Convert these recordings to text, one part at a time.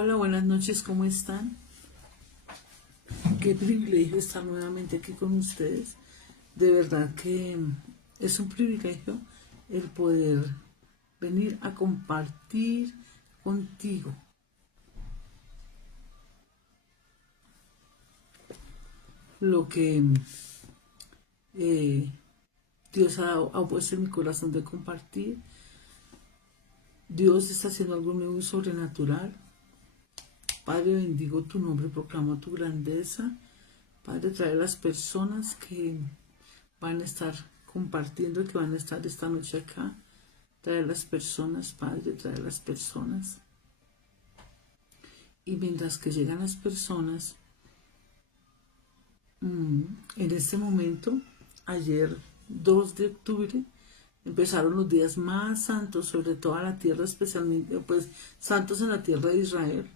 Hola, buenas noches, ¿cómo están? Qué privilegio estar nuevamente aquí con ustedes. De verdad que es un privilegio el poder venir a compartir contigo lo que eh, Dios ha puesto en mi corazón de compartir. Dios está haciendo algo nuevo y sobrenatural. Padre, bendigo tu nombre, proclamo tu grandeza. Padre, trae a las personas que van a estar compartiendo, que van a estar esta noche acá. Trae a las personas, Padre, trae a las personas. Y mientras que llegan las personas, en este momento, ayer 2 de octubre, empezaron los días más santos sobre toda la tierra, especialmente, pues, santos en la tierra de Israel,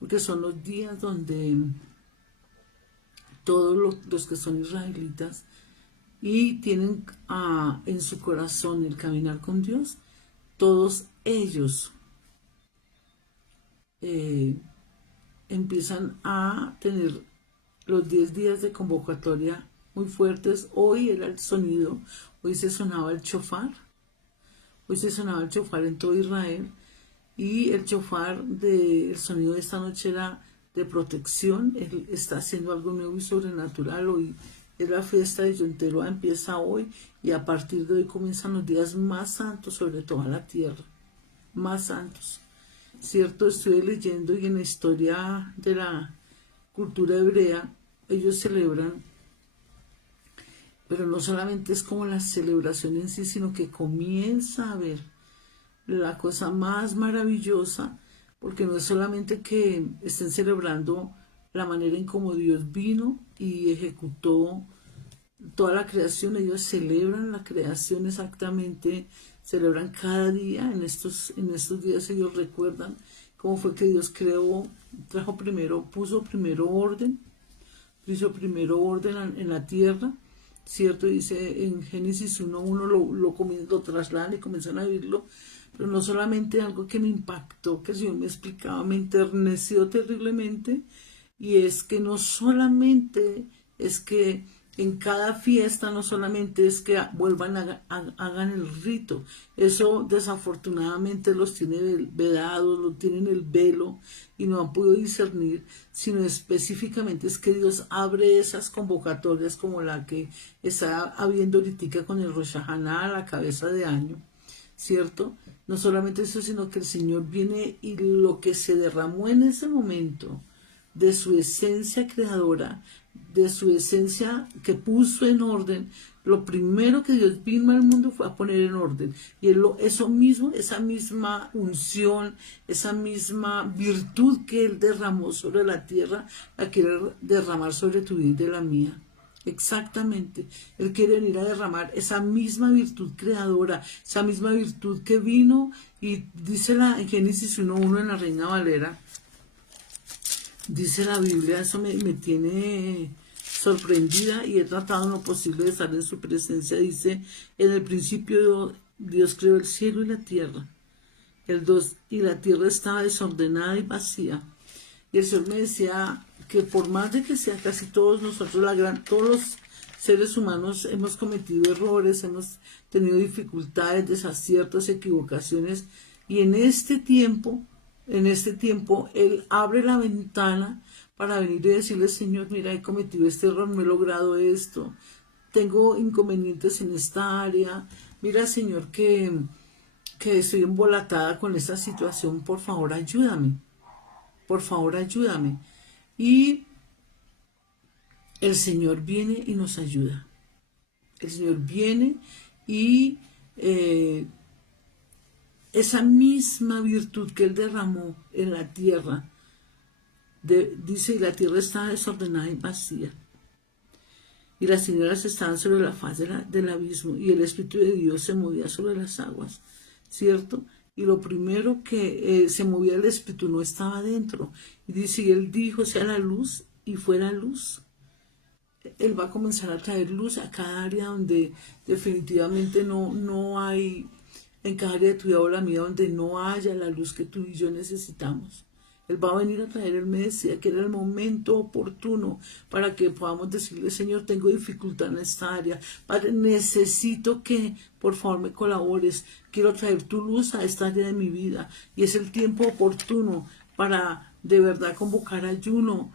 porque son los días donde todos los que son israelitas y tienen en su corazón el caminar con Dios, todos ellos empiezan a tener los 10 días de convocatoria muy fuertes. Hoy era el sonido, hoy se sonaba el shofar, en todo Israel, y el shofar el sonido de esta noche era de protección. Él está haciendo algo nuevo y sobrenatural. Hoy es la fiesta de Yom Teruah, empieza hoy, y a partir de hoy comienzan los días más santos sobre toda la tierra, más santos. Cierto, estuve leyendo y en la historia de la cultura hebrea, ellos celebran, pero no solamente es como la celebración en sí, sino que comienza a ver la cosa más maravillosa, porque no es solamente que estén celebrando la manera en cómo Dios vino y ejecutó toda la creación. Ellos celebran la creación exactamente, celebran cada día. En estos días ellos recuerdan cómo fue que Dios creó, puso primero orden en la tierra, ¿cierto? Dice en Génesis 1:1, lo trasladan y comienzan a vivirlo. Pero no solamente algo que me impactó, que el Señor me explicaba, me enterneció terriblemente, y es que no solamente es que en cada fiesta, no solamente es que vuelvan hagan el rito. Eso desafortunadamente los tiene vedados, lo tienen el velo y no han podido discernir, sino específicamente es que Dios abre esas convocatorias como la que está habiendo ahorita con el Rosh Hashanah a la cabeza de año, ¿cierto? No solamente eso, sino que el Señor viene y lo que se derramó en ese momento de su esencia creadora, de su esencia que puso en orden, lo primero que Dios vino al mundo fue a poner en orden. Y eso mismo, esa misma unción, esa misma virtud que Él derramó sobre la tierra, la quiere derramar sobre tu vida y de la mía. Exactamente, Él quiere venir a derramar esa misma virtud creadora, esa misma virtud que vino, y dice en Génesis 1:1 en la Reina Valera, dice la Biblia, eso me tiene sorprendida y he tratado en lo posible de estar en su presencia. Dice, en el principio Dios creó el cielo y la tierra, y la tierra estaba desordenada y vacía. Y el Señor me decía que por más de que sea casi todos nosotros, todos los seres humanos hemos cometido errores, hemos tenido dificultades, desaciertos, equivocaciones, y en este tiempo, Él abre la ventana para venir y decirle, Señor, mira, he cometido este error, no he logrado esto, tengo inconvenientes en esta área, mira, Señor, que estoy embolatada con esta situación, por favor, ayúdame. Por favor, ayúdame. Y el Señor viene y nos ayuda. El Señor viene y esa misma virtud que Él derramó en la tierra, dice, y la tierra estaba desordenada y vacía, y las tinieblas estaban sobre la faz del abismo, y el Espíritu de Dios se movía sobre las aguas, ¿cierto? Y lo primero que se movía el Espíritu no estaba dentro. Y dice, y Él dijo, sea la luz, y fuera luz. Él va a comenzar a traer luz a cada área donde definitivamente no hay, en cada área de tu vida o la mía, donde no haya la luz que tú y yo necesitamos. Él va a venir a traer, Él me decía que era el momento oportuno para que podamos decirle, Señor, tengo dificultad en esta área. Padre, necesito que por favor me colabores. Quiero traer tu luz a esta área de mi vida. Y es el tiempo oportuno para de verdad convocar ayuno.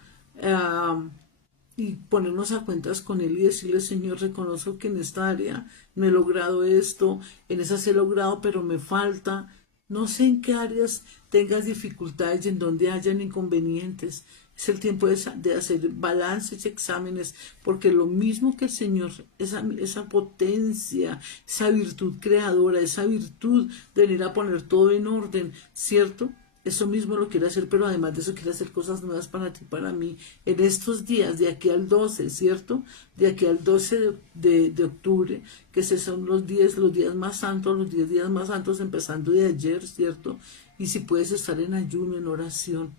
Y ponernos a cuentas con Él y decirle, Señor, reconozco que en esta área no he logrado esto, en esas he logrado, pero me falta. No sé en qué áreas tengas dificultades y en donde hayan inconvenientes. Es el tiempo de hacer balances y exámenes, porque lo mismo que el Señor, esa potencia, esa virtud creadora, esa virtud de venir a poner todo en orden, ¿cierto? Eso mismo lo quiere hacer, pero además de eso quiere hacer cosas nuevas para ti, para mí, en estos días, de aquí al 12, ¿cierto? De aquí al 12 de octubre, que son los días más santos, los 10 días más santos, empezando de ayer, ¿cierto? Y si puedes estar en ayuno, en oración.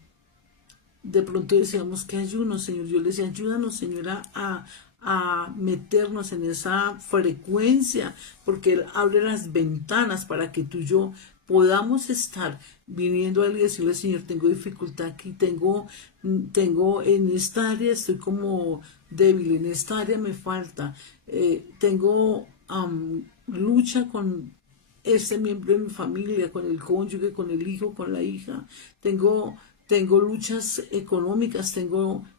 De pronto decíamos, ¿qué ayuno, Señor? Yo le decía, ayúdanos, Señora, a meternos en esa frecuencia, porque Él abre las ventanas para que tú y yo podamos estar viniendo a Él y decirle, Señor, tengo dificultad aquí, tengo en esta área, estoy como débil, en esta área me falta, tengo lucha con este miembro de mi familia, con el cónyuge, con el hijo, con la hija, tengo luchas económicas,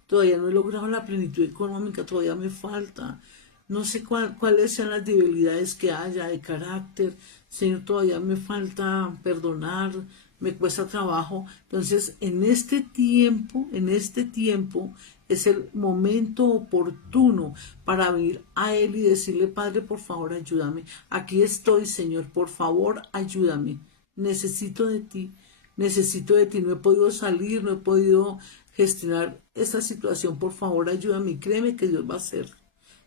todavía no he logrado la plenitud económica, todavía me falta. No sé cuáles sean las debilidades que haya de carácter. Señor, todavía me falta perdonar, me cuesta trabajo. Entonces, en este tiempo, es el momento oportuno para venir a Él y decirle, Padre, por favor, ayúdame. Aquí estoy, Señor, por favor, ayúdame. Necesito de ti. Necesito de ti, no he podido salir, no he podido gestionar esta situación, por favor ayúdame, créeme que Dios va a hacer,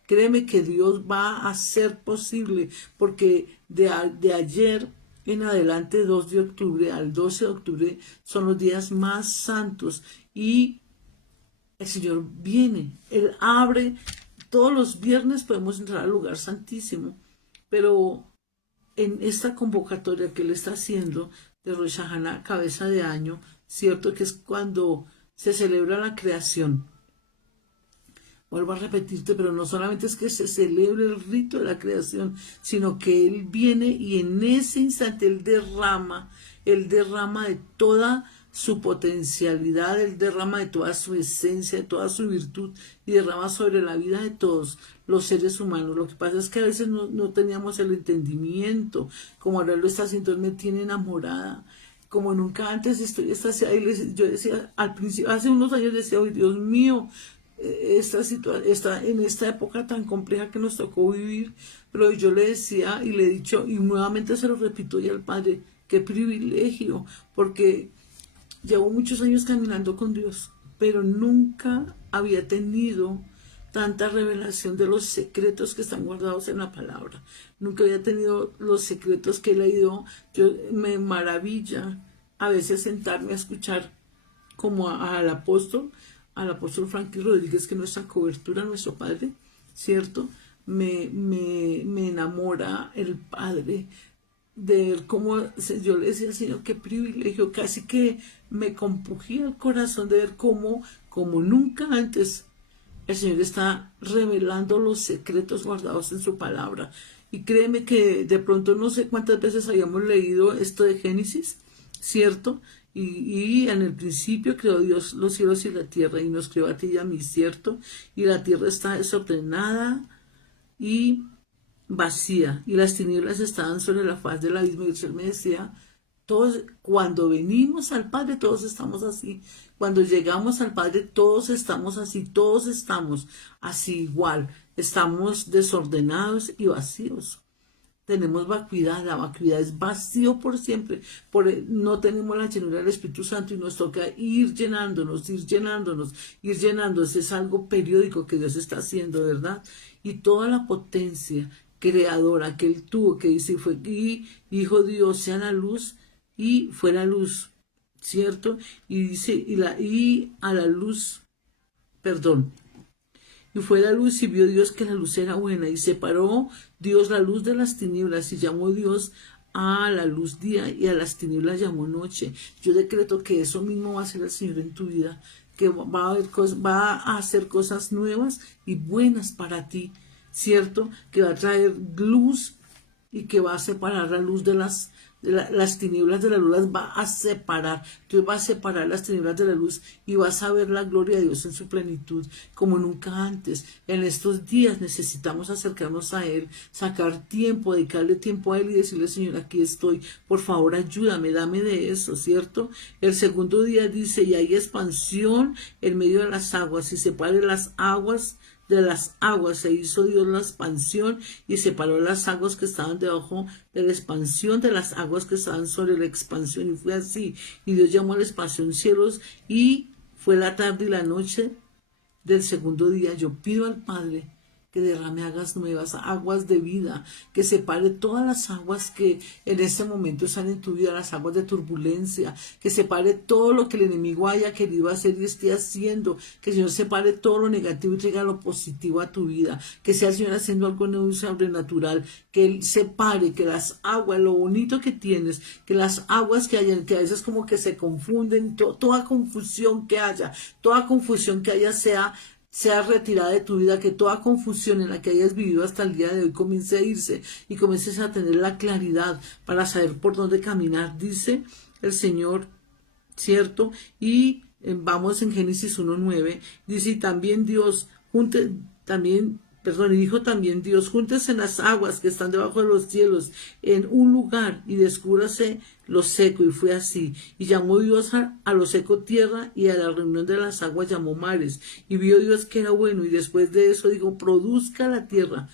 créeme que Dios va a hacer posible, porque de ayer en adelante, 2 de octubre al 12 de octubre, son los días más santos y el Señor viene, Él abre, todos los viernes podemos entrar al lugar santísimo, pero en esta convocatoria que Él está haciendo de Rosh Hashanah, cabeza de año, cierto que es cuando se celebra la creación. Vuelvo a repetirte, pero no solamente es que se celebre el rito de la creación, sino que Él viene y en ese instante Él derrama de toda su potencialidad, Él derrama de toda su esencia, de toda su virtud y derrama sobre la vida de todos los seres humanos. Lo que pasa es que a veces no teníamos el entendimiento, como ahora lo está haciendo, Él me tiene enamorada. Como nunca antes yo decía al principio, hace unos años decía, oh Dios mío, en esta época tan compleja que nos tocó vivir, pero yo le decía y le he dicho, y nuevamente se lo repito y al Padre, qué privilegio, porque llevo muchos años caminando con Dios, pero nunca había tenido tanta revelación de los secretos que están guardados en la palabra. Nunca había tenido los secretos que he leído. Yo me maravilla a veces sentarme a escuchar como al apóstol Franklin Rodríguez, que nuestra cobertura, nuestro Padre, ¿cierto? Me enamora el Padre de ver cómo yo le decía, Señor, qué privilegio, casi que me compugía el corazón de ver cómo, como nunca antes, el Señor está revelando los secretos guardados en su palabra. Y créeme que de pronto no sé cuántas veces habíamos leído esto de Génesis, ¿cierto? Y en el principio creó Dios los cielos y la tierra y nos creó a ti y a mí, ¿cierto? Y la tierra está desordenada y vacía y las tinieblas estaban sobre la faz del abismo. Y el Señor me decía, todos, cuando venimos al Padre, todos estamos así. Cuando llegamos al Padre, todos estamos así, todos estamos así igual. Estamos desordenados y vacíos. Tenemos vacuidad, la vacuidad es vacío por siempre, no tenemos la llenura del Espíritu Santo y nos toca ir llenándonos, ir llenándonos, es algo periódico que Dios está haciendo, ¿verdad? Y toda la potencia creadora que Él tuvo, que dice, y dijo Dios, sea la luz, y fue la luz, ¿cierto? Y dice, y a la luz, perdón, y fue la luz y vio Dios que la luz era buena y separó Dios la luz de las tinieblas y llamó Dios a la luz día y a las tinieblas llamó noche. Yo decreto que eso mismo va a hacer el Señor en tu vida, que va a hacer cosas nuevas y buenas para ti, ¿cierto? Que va a traer luz y que va a separar la luz de las tinieblas de la luz, las va a separar. Dios va a separar las tinieblas de la luz y vas a ver la gloria de Dios en su plenitud como nunca antes. En estos días necesitamos acercarnos a Él, sacar tiempo, dedicarle tiempo a Él y decirle: Señor, aquí estoy, por favor ayúdame, dame de eso, ¿cierto? El segundo día dice: y hay expansión en medio de las aguas, y separe las aguas de las aguas. Se hizo Dios la expansión y separó las aguas que estaban debajo de la expansión de las aguas que estaban sobre la expansión, y fue así. Y Dios llamó a la expansión cielos, y fue la tarde y la noche del segundo día. Yo pido al Padre que derrame aguas nuevas, aguas de vida, que separe todas las aguas que en este momento están en tu vida, las aguas de turbulencia, que separe todo lo que el enemigo haya querido hacer y esté haciendo, que el Señor separe todo lo negativo y traiga lo positivo a tu vida, que sea el Señor haciendo algo nuevo y sobrenatural, que Él separe, que las aguas, lo bonito que tienes, que las aguas que hayan, que a veces como que se confunden, toda confusión que haya sea retirada de tu vida, que toda confusión en la que hayas vivido hasta el día de hoy comience a irse y comiences a tener la claridad para saber por dónde caminar, dice el Señor, ¿cierto? Y vamos en Génesis 1:9, dice: y también Dios, y dijo también Dios: júntense en las aguas que están debajo de los cielos en un lugar, y descúbrase lo seco. Y fue así. Y llamó Dios a lo seco tierra, y a la reunión de las aguas llamó mares. Y vio Dios que era bueno, y después de eso dijo: produzca la tierra.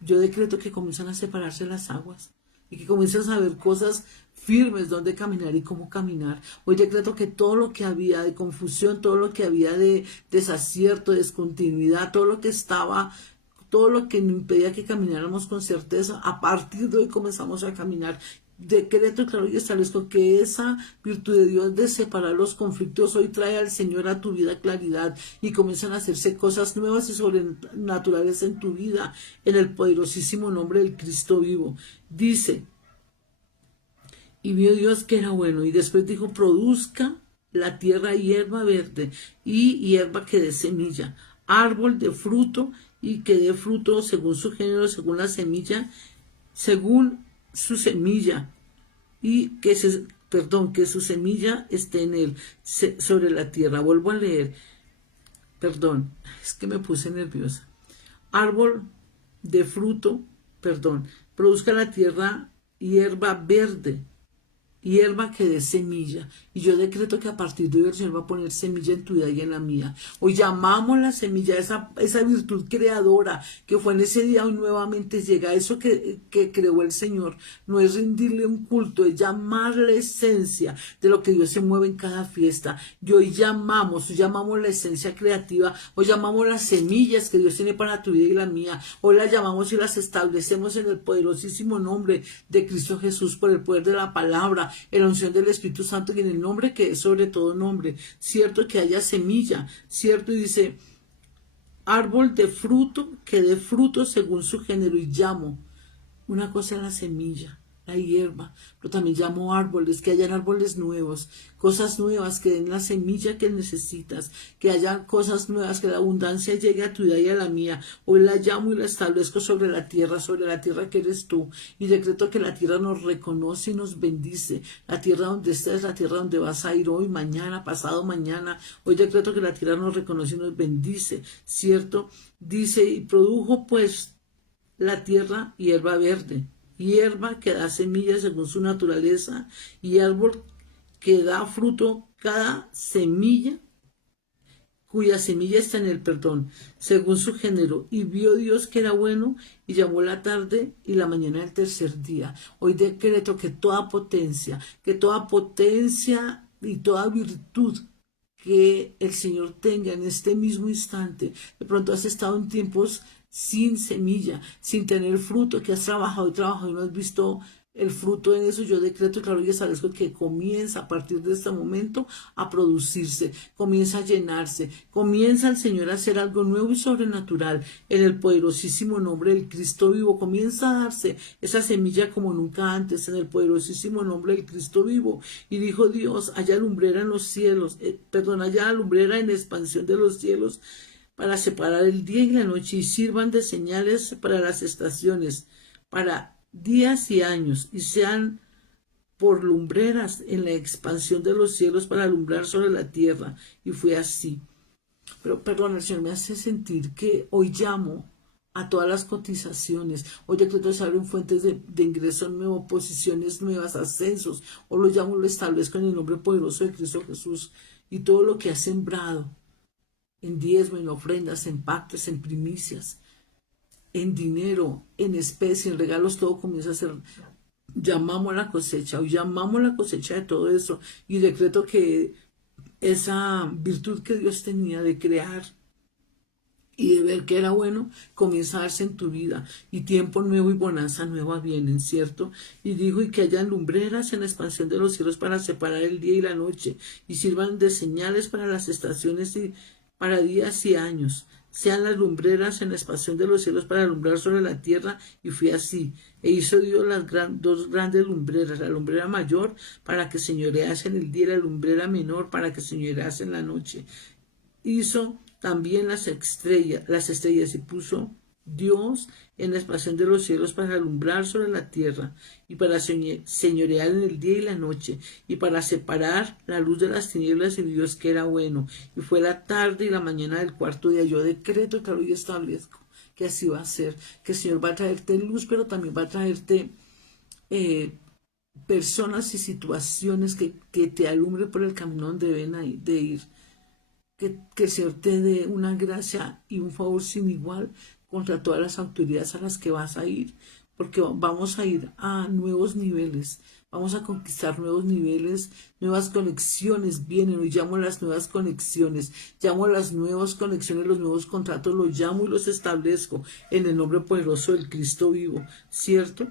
Yo decreto que comienzan a separarse las aguas y que comienzas a ver cosas firmes, dónde caminar y cómo caminar. Hoy decreto que todo lo que había de confusión, todo lo que había de desacierto, de descontinuidad, todo lo que nos impedía que camináramos con certeza, a partir de hoy comenzamos a caminar. Decreto, claro, y establezco que esa virtud de Dios de separar los conflictos hoy trae al Señor a tu vida claridad, y comienzan a hacerse cosas nuevas y sobrenaturales en tu vida, en el poderosísimo nombre del Cristo vivo. Dice: y vio Dios que era bueno, y después dijo: produzca la tierra hierba verde, y hierba que dé semilla, árbol de fruto, y que dé fruto según su género, según su semilla, y que su semilla esté en él, sobre la tierra. Vuelvo a leer, es que me puse nerviosa. Árbol de fruto, produzca la tierra hierba verde, hierba que dé semilla. Y yo decreto que a partir de hoy el Señor va a poner semilla en tu vida y en la mía. Hoy llamamos la semilla, esa virtud creadora que fue en ese día, hoy nuevamente llega. Eso que creó el Señor no es rendirle un culto, es llamar la esencia de lo que Dios se mueve en cada fiesta. Y hoy llamamos la esencia creativa, hoy llamamos las semillas que Dios tiene para tu vida y la mía. Hoy las llamamos y las establecemos en el poderosísimo nombre de Cristo Jesús, por el poder de la palabra, en la unción del Espíritu Santo y en el nombre que es sobre todo nombre, cierto, que haya semilla, cierto. Y dice: árbol de fruto que dé fruto según su género. Y llamo, una cosa es la semilla, la hierba, pero también llamo árboles, que hayan árboles nuevos, cosas nuevas que den la semilla que necesitas, que haya cosas nuevas, que la abundancia llegue a tu vida y a la mía. Hoy la llamo y la establezco sobre la tierra que eres tú, y decreto que la tierra nos reconoce y nos bendice. La tierra donde estés, la tierra donde vas a ir hoy, mañana, pasado mañana, hoy decreto que la tierra nos reconoce y nos bendice, ¿cierto? Dice: y produjo pues la tierra hierba verde, hierba que da semillas según su naturaleza, y árbol que da fruto, cada semilla, cuya semilla está en él, según su género. Y vio Dios que era bueno, y llamó la tarde y la mañana del tercer día. Hoy decreto que toda potencia y toda virtud que el Señor tenga en este mismo instante. De pronto has estado en tiempos sin semilla, sin tener fruto, que has trabajado y no has visto el fruto en eso. Yo decreto, claro, y establezco que comienza a partir de este momento a producirse, comienza a llenarse, comienza el Señor a hacer algo nuevo y sobrenatural en el poderosísimo nombre del Cristo vivo. Comienza a darse esa semilla como nunca antes en el poderosísimo nombre del Cristo vivo. Y dijo Dios: haya lumbrera en los cielos, haya lumbrera en expansión de los cielos para separar el día y la noche, y sirvan de señales para las estaciones, para días y años, y sean por lumbreras en la expansión de los cielos para alumbrar sobre la tierra. Y fue así. Pero, perdón, el Señor me hace sentir que hoy llamo a todas las cotizaciones. Hoy decreto se abren fuentes de ingreso nuevo, posiciones nuevas, ascensos. O lo llamo, lo establezco en el nombre poderoso de Cristo Jesús. Y todo lo que ha sembrado en diezmo, en ofrendas, en pactos, en primicias, en dinero, en especie, en regalos, todo comienza a ser. Llamamos a la cosecha, hoy llamamos a la cosecha de todo eso, y decreto que esa virtud que Dios tenía de crear y de ver que era bueno, comienza a darse en tu vida, y tiempo nuevo y bonanza nueva vienen, ¿cierto? Y dijo: y que hayan lumbreras en la expansión de los cielos para separar el día y la noche, y sirvan de señales para las estaciones y para días y años. Sean las lumbreras en la expansión de los cielos para alumbrar sobre la tierra. Y fue así. E hizo Dios las dos grandes lumbreras, la lumbrera mayor para que señorease en el día, y la lumbrera menor para que señorease en la noche. Hizo también las estrellas, y puso Dios en la expansión de los cielos para alumbrar sobre la tierra, y para señorear en el día y la noche, y para separar la luz de las tinieblas. Y Dios que era bueno. Y fue la tarde y la mañana del cuarto día. Yo decreto, claro, y establezco que así va a ser, que el Señor va a traerte luz, pero también va a traerte personas y situaciones que te alumbren por el camino donde deben de ir. Que el Señor te dé una gracia y un favor sin igual contra todas las autoridades a las que vas a ir, porque vamos a ir a nuevos niveles, vamos a conquistar nuevos niveles, nuevas conexiones vienen. Hoy llamo a las nuevas conexiones, llamo a las nuevas conexiones, los nuevos contratos, los llamo y los establezco en el nombre poderoso del Cristo vivo, ¿cierto?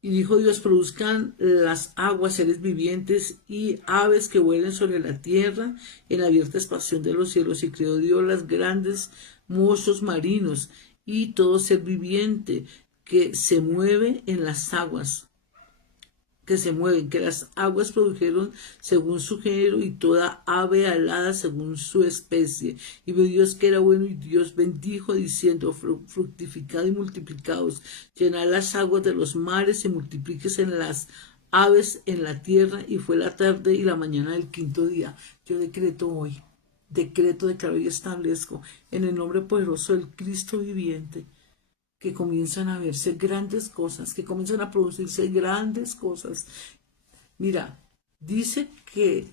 Y dijo Dios: produzcan las aguas seres vivientes y aves que vuelen sobre la tierra en la abierta expansión de los cielos. Y creó Dios las grandes monstruos marinos y todo ser viviente que se mueve en las aguas, que las aguas produjeron según su género, y toda ave alada según su especie. Y vio Dios que era bueno, y Dios bendijo diciendo: fructificad y multiplicaos, llenad las aguas de los mares y multiplíquese en las aves en la tierra. Y fue la tarde y la mañana del quinto día. Yo decreto hoy, declaro y establezco en el nombre poderoso del Cristo viviente, que comienzan a verse grandes cosas, que comienzan a producirse grandes cosas. Mira, dice que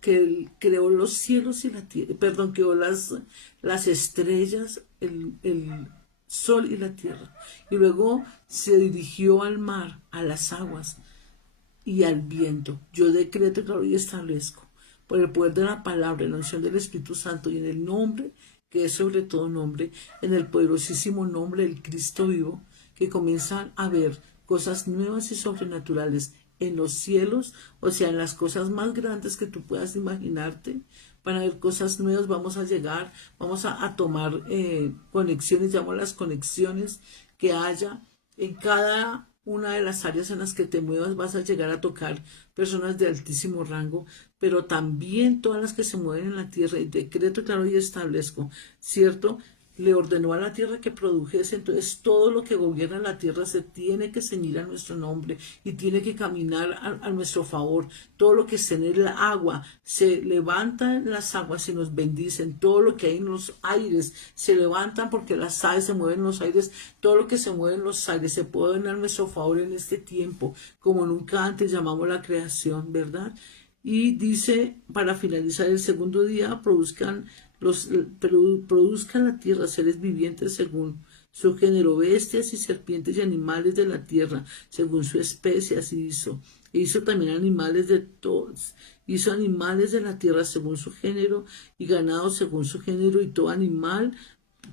que Él creó los cielos y la tierra, creó las estrellas, el sol y la tierra. Y luego se dirigió al mar, a las aguas y al viento. Yo decreto, claro, y establezco, por el poder de la palabra, en la unción del Espíritu Santo y en el nombre que es sobre todo nombre, en el poderosísimo nombre del Cristo vivo, que comienzan a ver cosas nuevas y sobrenaturales en los cielos, o sea, en las cosas más grandes que tú puedas imaginarte. Para ver cosas nuevas vamos a llegar, vamos a tomar conexiones, llamo las conexiones que haya en cada una de las áreas en las que te muevas. Vas a llegar a tocar personas de altísimo rango, pero también todas las que se mueven en la tierra. Y decreto, claro, y establezco, ¿cierto? Le ordenó a la tierra que produjese. Entonces todo lo que gobierna la tierra se tiene que ceñir a nuestro nombre y tiene que caminar a nuestro favor. Todo lo que esté en el agua, se levantan las aguas y nos bendicen. Todo lo que hay en los aires se levantan porque las aves se mueven en los aires. Todo lo que se mueve en los aires se puede ver a nuestro favor en este tiempo, como nunca antes. Llamamos la creación, ¿verdad? Y dice, para finalizar el segundo día, produzcan la tierra seres vivientes según su género, bestias y serpientes y animales de la tierra según su especie. Así hizo. E hizo también animales de todos. Hizo animales de la tierra según su género, y ganado según su género, y todo animal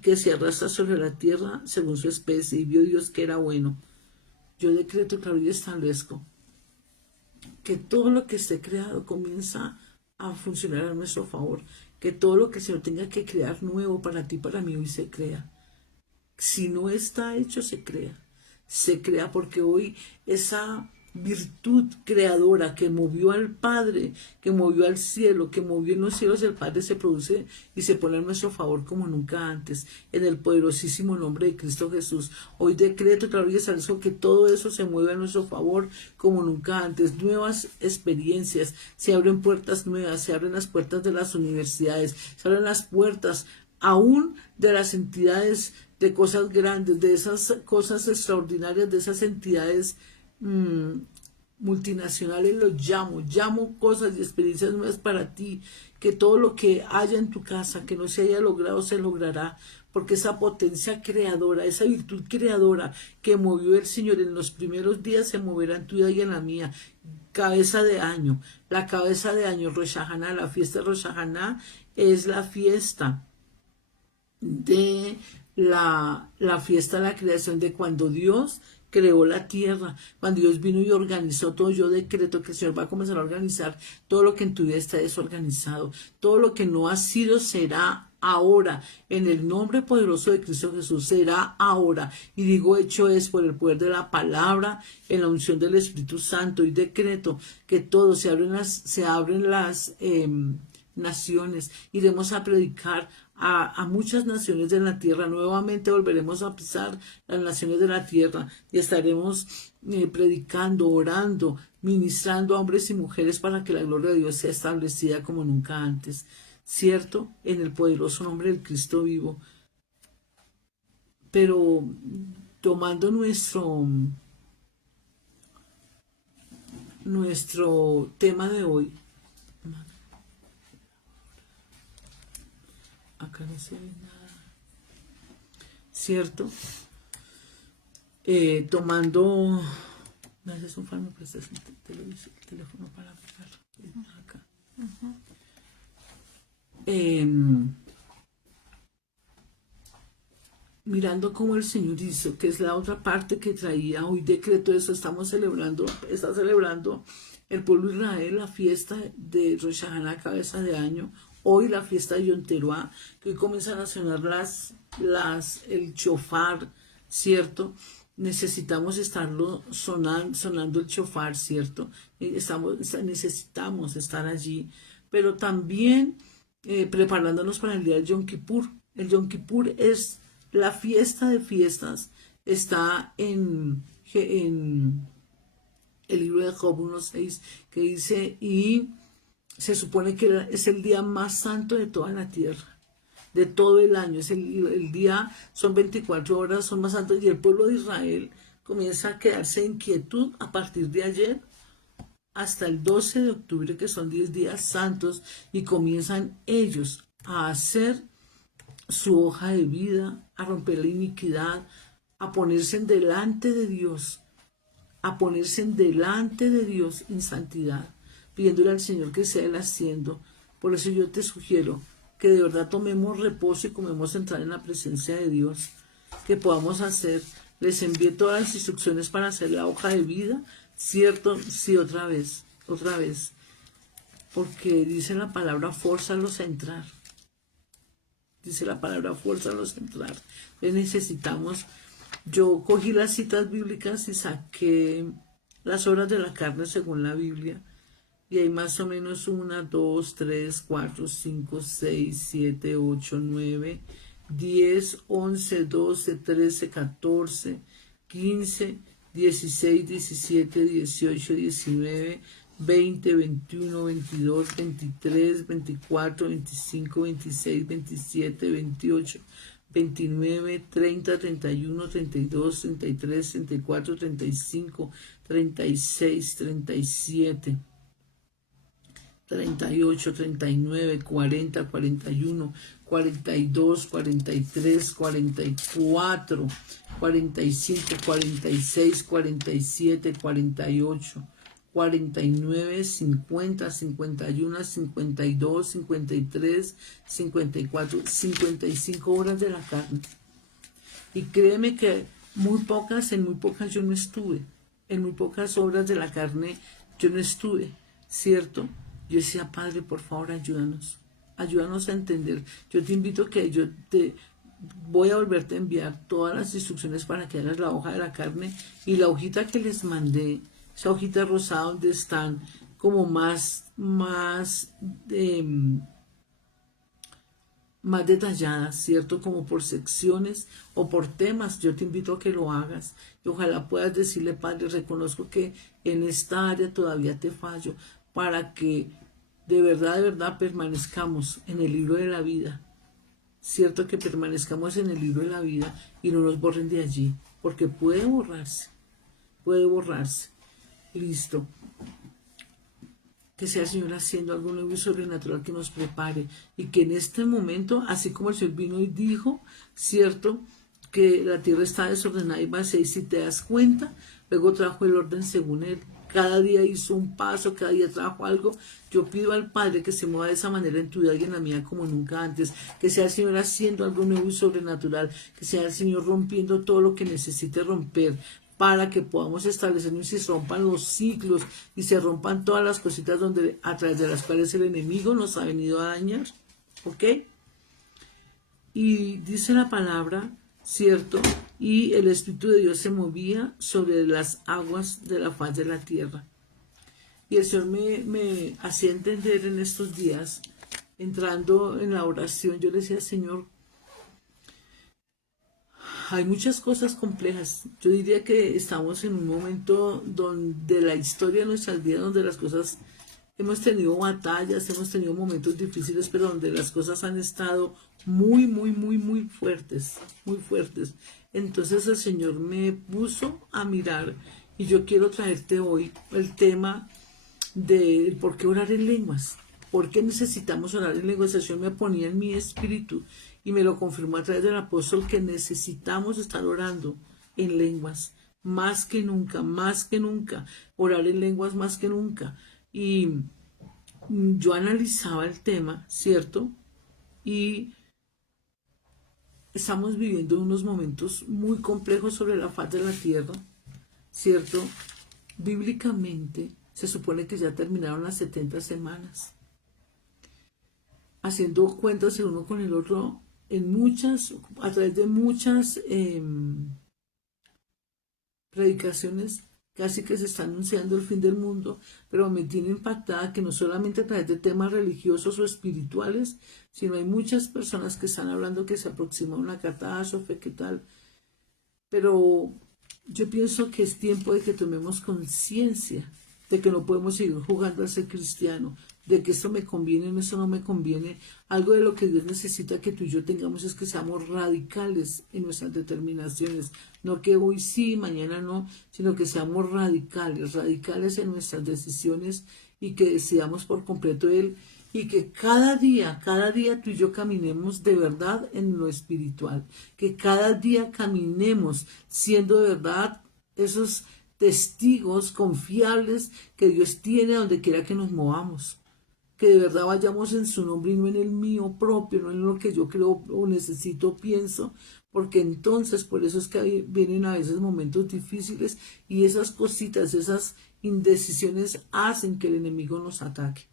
que se arrastra sobre la tierra según su especie. Y vio Dios que era bueno. yo decreto, claro, y establezco que todo lo que esté creado comienza a funcionar a nuestro favor, que todo lo que el Señor tenga que crear nuevo para ti, para mí, hoy se crea. Si no está hecho, se crea. Se crea porque hoy esa virtud creadora que movió al Padre, que movió al cielo, que movió en los cielos el Padre, se produce y se pone a nuestro favor como nunca antes, en el poderosísimo nombre de Cristo Jesús. Hoy decreto, claro y establezco que todo eso se mueve a nuestro favor como nunca antes. Nuevas experiencias, se abren puertas nuevas, se abren las puertas de las universidades, se abren las puertas aún de las entidades, de cosas grandes, de esas cosas extraordinarias, de esas entidades multinacionales. Los llamo cosas y experiencias nuevas para ti, que todo lo que haya en tu casa, que no se haya logrado, se logrará, porque esa potencia creadora, esa virtud creadora que movió el Señor en los primeros días, se moverá en tu vida y en la mía. Cabeza de año, la cabeza de año, Rosh Hashanah, la fiesta de Rosh Hashanah es la fiesta de la fiesta de la creación, de cuando Dios creó la tierra, cuando Dios vino y organizó todo. Yo decreto que el Señor va a comenzar a organizar todo lo que en tu vida está desorganizado, todo lo que no ha sido será ahora, en el nombre poderoso de Cristo Jesús, será ahora. Y digo, hecho es por el poder de la palabra, en la unción del Espíritu Santo, y decreto que todo se abren las naciones. Iremos a predicar a muchas naciones de la tierra. Nuevamente volveremos a pisar las naciones de la tierra y estaremos predicando, orando, ministrando a hombres y mujeres para que la gloria de Dios sea establecida como nunca antes, ¿cierto? En el poderoso nombre del Cristo vivo. Pero tomando nuestro tema de hoy, acá no se ve nada, ¿cierto? Tomando, me haces un favor, me prestas el teléfono para pegar acá. Mirando cómo el Señor hizo, que es la otra parte que traía hoy decreto eso, está celebrando el pueblo de Israel la fiesta de Rosh Hashanah, cabeza de año. Hoy la fiesta de Yom Teruah, que hoy comienzan a sonar el shofar, ¿cierto? Necesitamos estarlo sonando el shofar, ¿cierto? Necesitamos estar allí, pero también preparándonos para el día del Yom Kippur. El Yom Kippur es la fiesta de fiestas, está en el libro de Job 1:6, que dice, y se supone que es el día más santo de toda la tierra, de todo el año. Es el día, son 24 horas, son más santos, y el pueblo de Israel comienza a quedarse en quietud a partir de ayer hasta el 12 de octubre, que son 10 días santos, y comienzan ellos a hacer su hoja de vida, a romper la iniquidad, a ponerse en delante de Dios, en santidad, pidiéndole al Señor que sea Él haciendo. Por eso yo te sugiero que de verdad tomemos reposo y comemos entrar en la presencia de Dios, que podamos hacer. Les envié todas las instrucciones para hacer la hoja de vida, ¿cierto? Sí, otra vez, porque dice la palabra, fórzalos a entrar. Dice la palabra, fuérzalos a entrar. Necesitamos, yo cogí las citas bíblicas y saqué las obras de la carne según la Biblia, y hay más o menos 1, 2, 3, 4, 5, 6, 7, 8, 9, 10, 11, 12, 13, 14, 15, 16, 17, 18, 19, 20, 21, 22, 23, 24, 25, 26, 27, 28, 29, 30, 31, 32, 33, 34, 35, 36, 37, 38, 39, 40, 41, 42, 43, 44, 45, 46, 47, 48, 49, 50, 51, 52, 53, 54, 55 horas de la carne. Y créeme que en muy pocas yo no estuve, en muy pocas obras de la carne yo no estuve, ¿cierto? Yo decía, Padre, por favor, ayúdanos a entender. Yo te invito a que yo te voy a volverte a enviar todas las instrucciones para que hagas la hoja de la carne y la hojita que les mandé, esa hojita rosada donde están como más detalladas, ¿cierto? Como por secciones o por temas. Yo te invito a que lo hagas y ojalá puedas decirle, Padre, reconozco que en esta área todavía te fallo para que de verdad permanezcamos en el libro de la vida. Cierto que permanezcamos en el libro de la vida y no nos borren de allí, porque puede borrarse, puede borrarse. Listo. Que sea el Señor haciendo algo nuevo y sobrenatural que nos prepare y que en este momento, así como el Señor vino y dijo, cierto, que la tierra está desordenada y vacía y si te das cuenta, luego trajo el orden según Él. Cada día hizo un paso, cada día trajo algo. Yo pido al Padre que se mueva de esa manera en tu vida y en la mía como nunca antes. Que sea el Señor haciendo algo nuevo y sobrenatural. Que sea el Señor rompiendo todo lo que necesite romper para que podamos establecernos y se rompan los ciclos y se rompan todas las cositas a través de las cuales el enemigo nos ha venido a dañar. ¿Ok? Y dice la palabra, ¿cierto? Y el Espíritu de Dios se movía sobre las aguas de la faz de la tierra. Y el Señor me hacía entender en estos días, entrando en la oración, yo le decía, Señor, hay muchas cosas complejas. Yo diría que estamos en un momento donde la historia de nuestras vidas, donde las cosas, hemos tenido batallas, hemos tenido momentos difíciles, pero donde las cosas han estado muy fuertes, muy fuertes. Entonces el Señor me puso a mirar y yo quiero traerte hoy el tema de por qué orar en lenguas. ¿Por qué necesitamos orar en lenguas? El Señor me ponía en mi espíritu y me lo confirmó a través del apóstol que necesitamos estar orando en lenguas más que nunca, orar en lenguas más que nunca. Y yo analizaba el tema, ¿cierto? Y estamos viviendo unos momentos muy complejos sobre la faz de la tierra, ¿cierto? Bíblicamente se supone que ya terminaron las 70 semanas. Haciendo cuentas el uno con el otro a través de muchas predicaciones, casi que se está anunciando el fin del mundo, pero me tiene impactada que no solamente a través de temas religiosos o espirituales, sino hay muchas personas que están hablando que se aproxima una catástrofe, qué tal. Pero yo pienso que es tiempo de que tomemos conciencia de que no podemos seguir jugando a ser cristiano, de que esto me conviene, esto no me conviene. Algo de lo que Dios necesita que tú y yo tengamos es que seamos radicales en nuestras determinaciones. No que hoy sí, mañana no, sino que seamos radicales en nuestras decisiones y que decidamos por completo Él y que cada día tú y yo caminemos de verdad en lo espiritual. Que cada día caminemos siendo de verdad esos testigos confiables que Dios tiene donde quiera que nos movamos. Que de verdad vayamos en su nombre y no en el mío propio, no en lo que yo creo o necesito, pienso, porque entonces por eso es que vienen a veces momentos difíciles y esas cositas, esas indecisiones hacen que el enemigo nos ataque.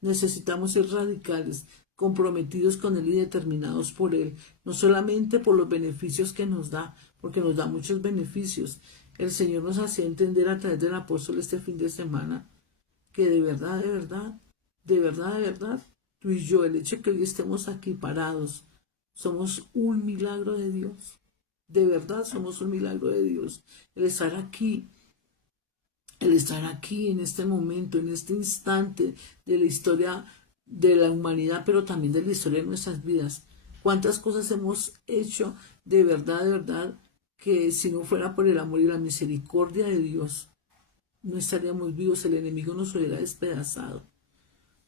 Necesitamos ser radicales, comprometidos con Él y determinados por Él, no solamente por los beneficios que nos da, porque nos da muchos beneficios. El Señor nos hacía entender a través del apóstol este fin de semana que de verdad, tú y yo, el hecho de que hoy estemos aquí parados, somos un milagro de Dios. De verdad somos un milagro de Dios. El estar aquí en este momento, en este instante de la historia de la humanidad, pero también de la historia de nuestras vidas. ¿Cuántas cosas hemos hecho de verdad, que si no fuera por el amor y la misericordia de Dios, no estaríamos vivos, el enemigo nos hubiera despedazado?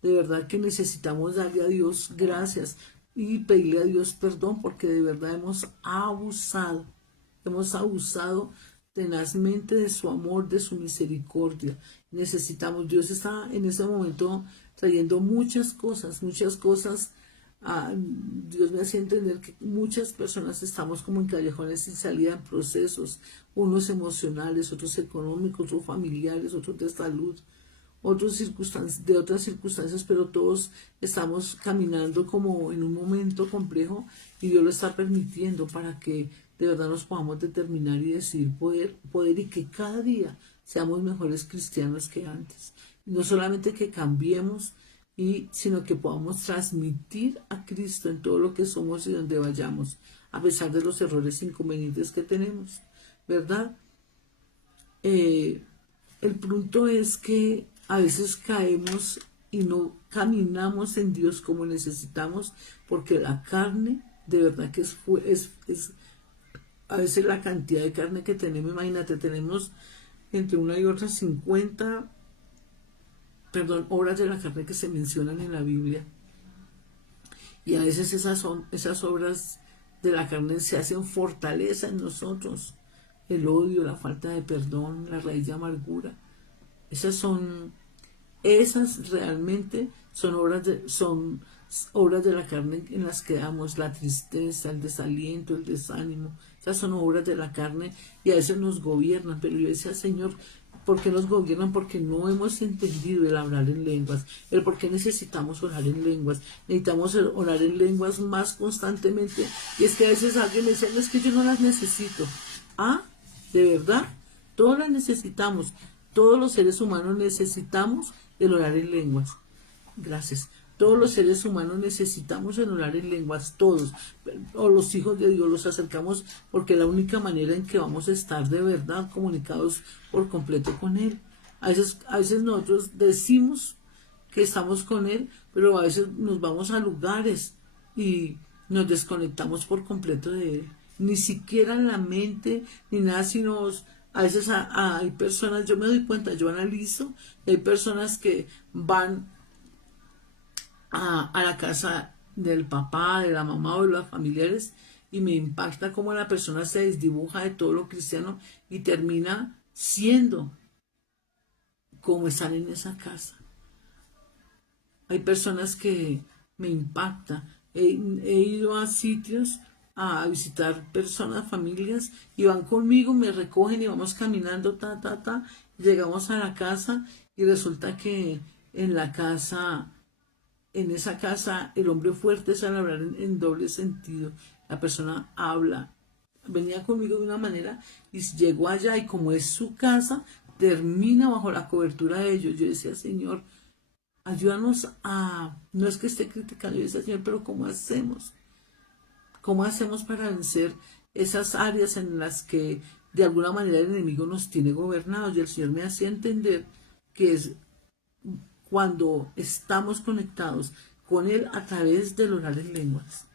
De verdad que necesitamos darle a Dios gracias y pedirle a Dios perdón porque de verdad hemos abusado tenazmente de su amor, de su misericordia. Necesitamos, Dios está en ese momento trayendo muchas cosas Dios me hacía entender que muchas personas estamos como en callejones sin salida, en procesos, unos emocionales, otros económicos, otros familiares, otros de salud, otros circunstancias, de otras circunstancias, pero todos estamos caminando como en un momento complejo y Dios lo está permitiendo para que de verdad nos podamos determinar y decidir poder y que cada día seamos mejores cristianos que antes. Y no solamente que cambiemos, sino que podamos transmitir a Cristo en todo lo que somos y donde vayamos, a pesar de los errores e inconvenientes que tenemos, ¿verdad? El punto es que a veces caemos y no caminamos en Dios como necesitamos, porque la carne, de verdad que es a veces la cantidad de carne que tenemos, imagínate, tenemos entre una y otra 50 obras de la carne que se mencionan en la Biblia. Y a veces esas obras de la carne se hacen fortaleza en nosotros. El odio, la falta de perdón, la raíz de amargura. Esas realmente son obras de la carne en las que damos la tristeza, el desaliento, el desánimo. Esas son obras de la carne y a veces nos gobiernan. Pero yo decía, Señor, ¿por qué nos gobiernan? Porque no hemos entendido el hablar en lenguas, el por qué necesitamos orar en lenguas. Necesitamos orar en lenguas más constantemente. Y es que a veces alguien me dice, no, es que yo no las necesito. ¿De verdad? Todas las necesitamos. Todos los seres humanos necesitamos el orar en lenguas. Gracias. Todos los seres humanos necesitamos el orar en lenguas, todos. O los hijos de Dios los acercamos porque es la única manera en que vamos a estar de verdad comunicados por completo con Él. A veces nosotros decimos que estamos con Él, pero a veces nos vamos a lugares y nos desconectamos por completo de Él. Ni siquiera en la mente, ni nada, sino a veces hay personas, yo me doy cuenta, yo analizo, hay personas que van a la casa del papá, de la mamá o de los familiares y me impacta cómo la persona se desdibuja de todo lo cristiano y termina siendo como están en esa casa. Hay personas que me impacta. He ido a sitios a visitar personas, familias, y van conmigo, me recogen y vamos caminando, llegamos a la casa y resulta que en esa casa el hombre fuerte es al hablar en doble sentido. La persona habla, venía conmigo de una manera y llegó allá y como es su casa, termina bajo la cobertura de ellos. Yo decía, Señor, ayúdanos no es que esté criticando, yo decía, Señor, pero ¿cómo hacemos? ¿Cómo hacemos para vencer esas áreas en las que de alguna manera el enemigo nos tiene gobernados? Y el Señor me hacía entender que es cuando estamos conectados con Él a través del orar en lenguas.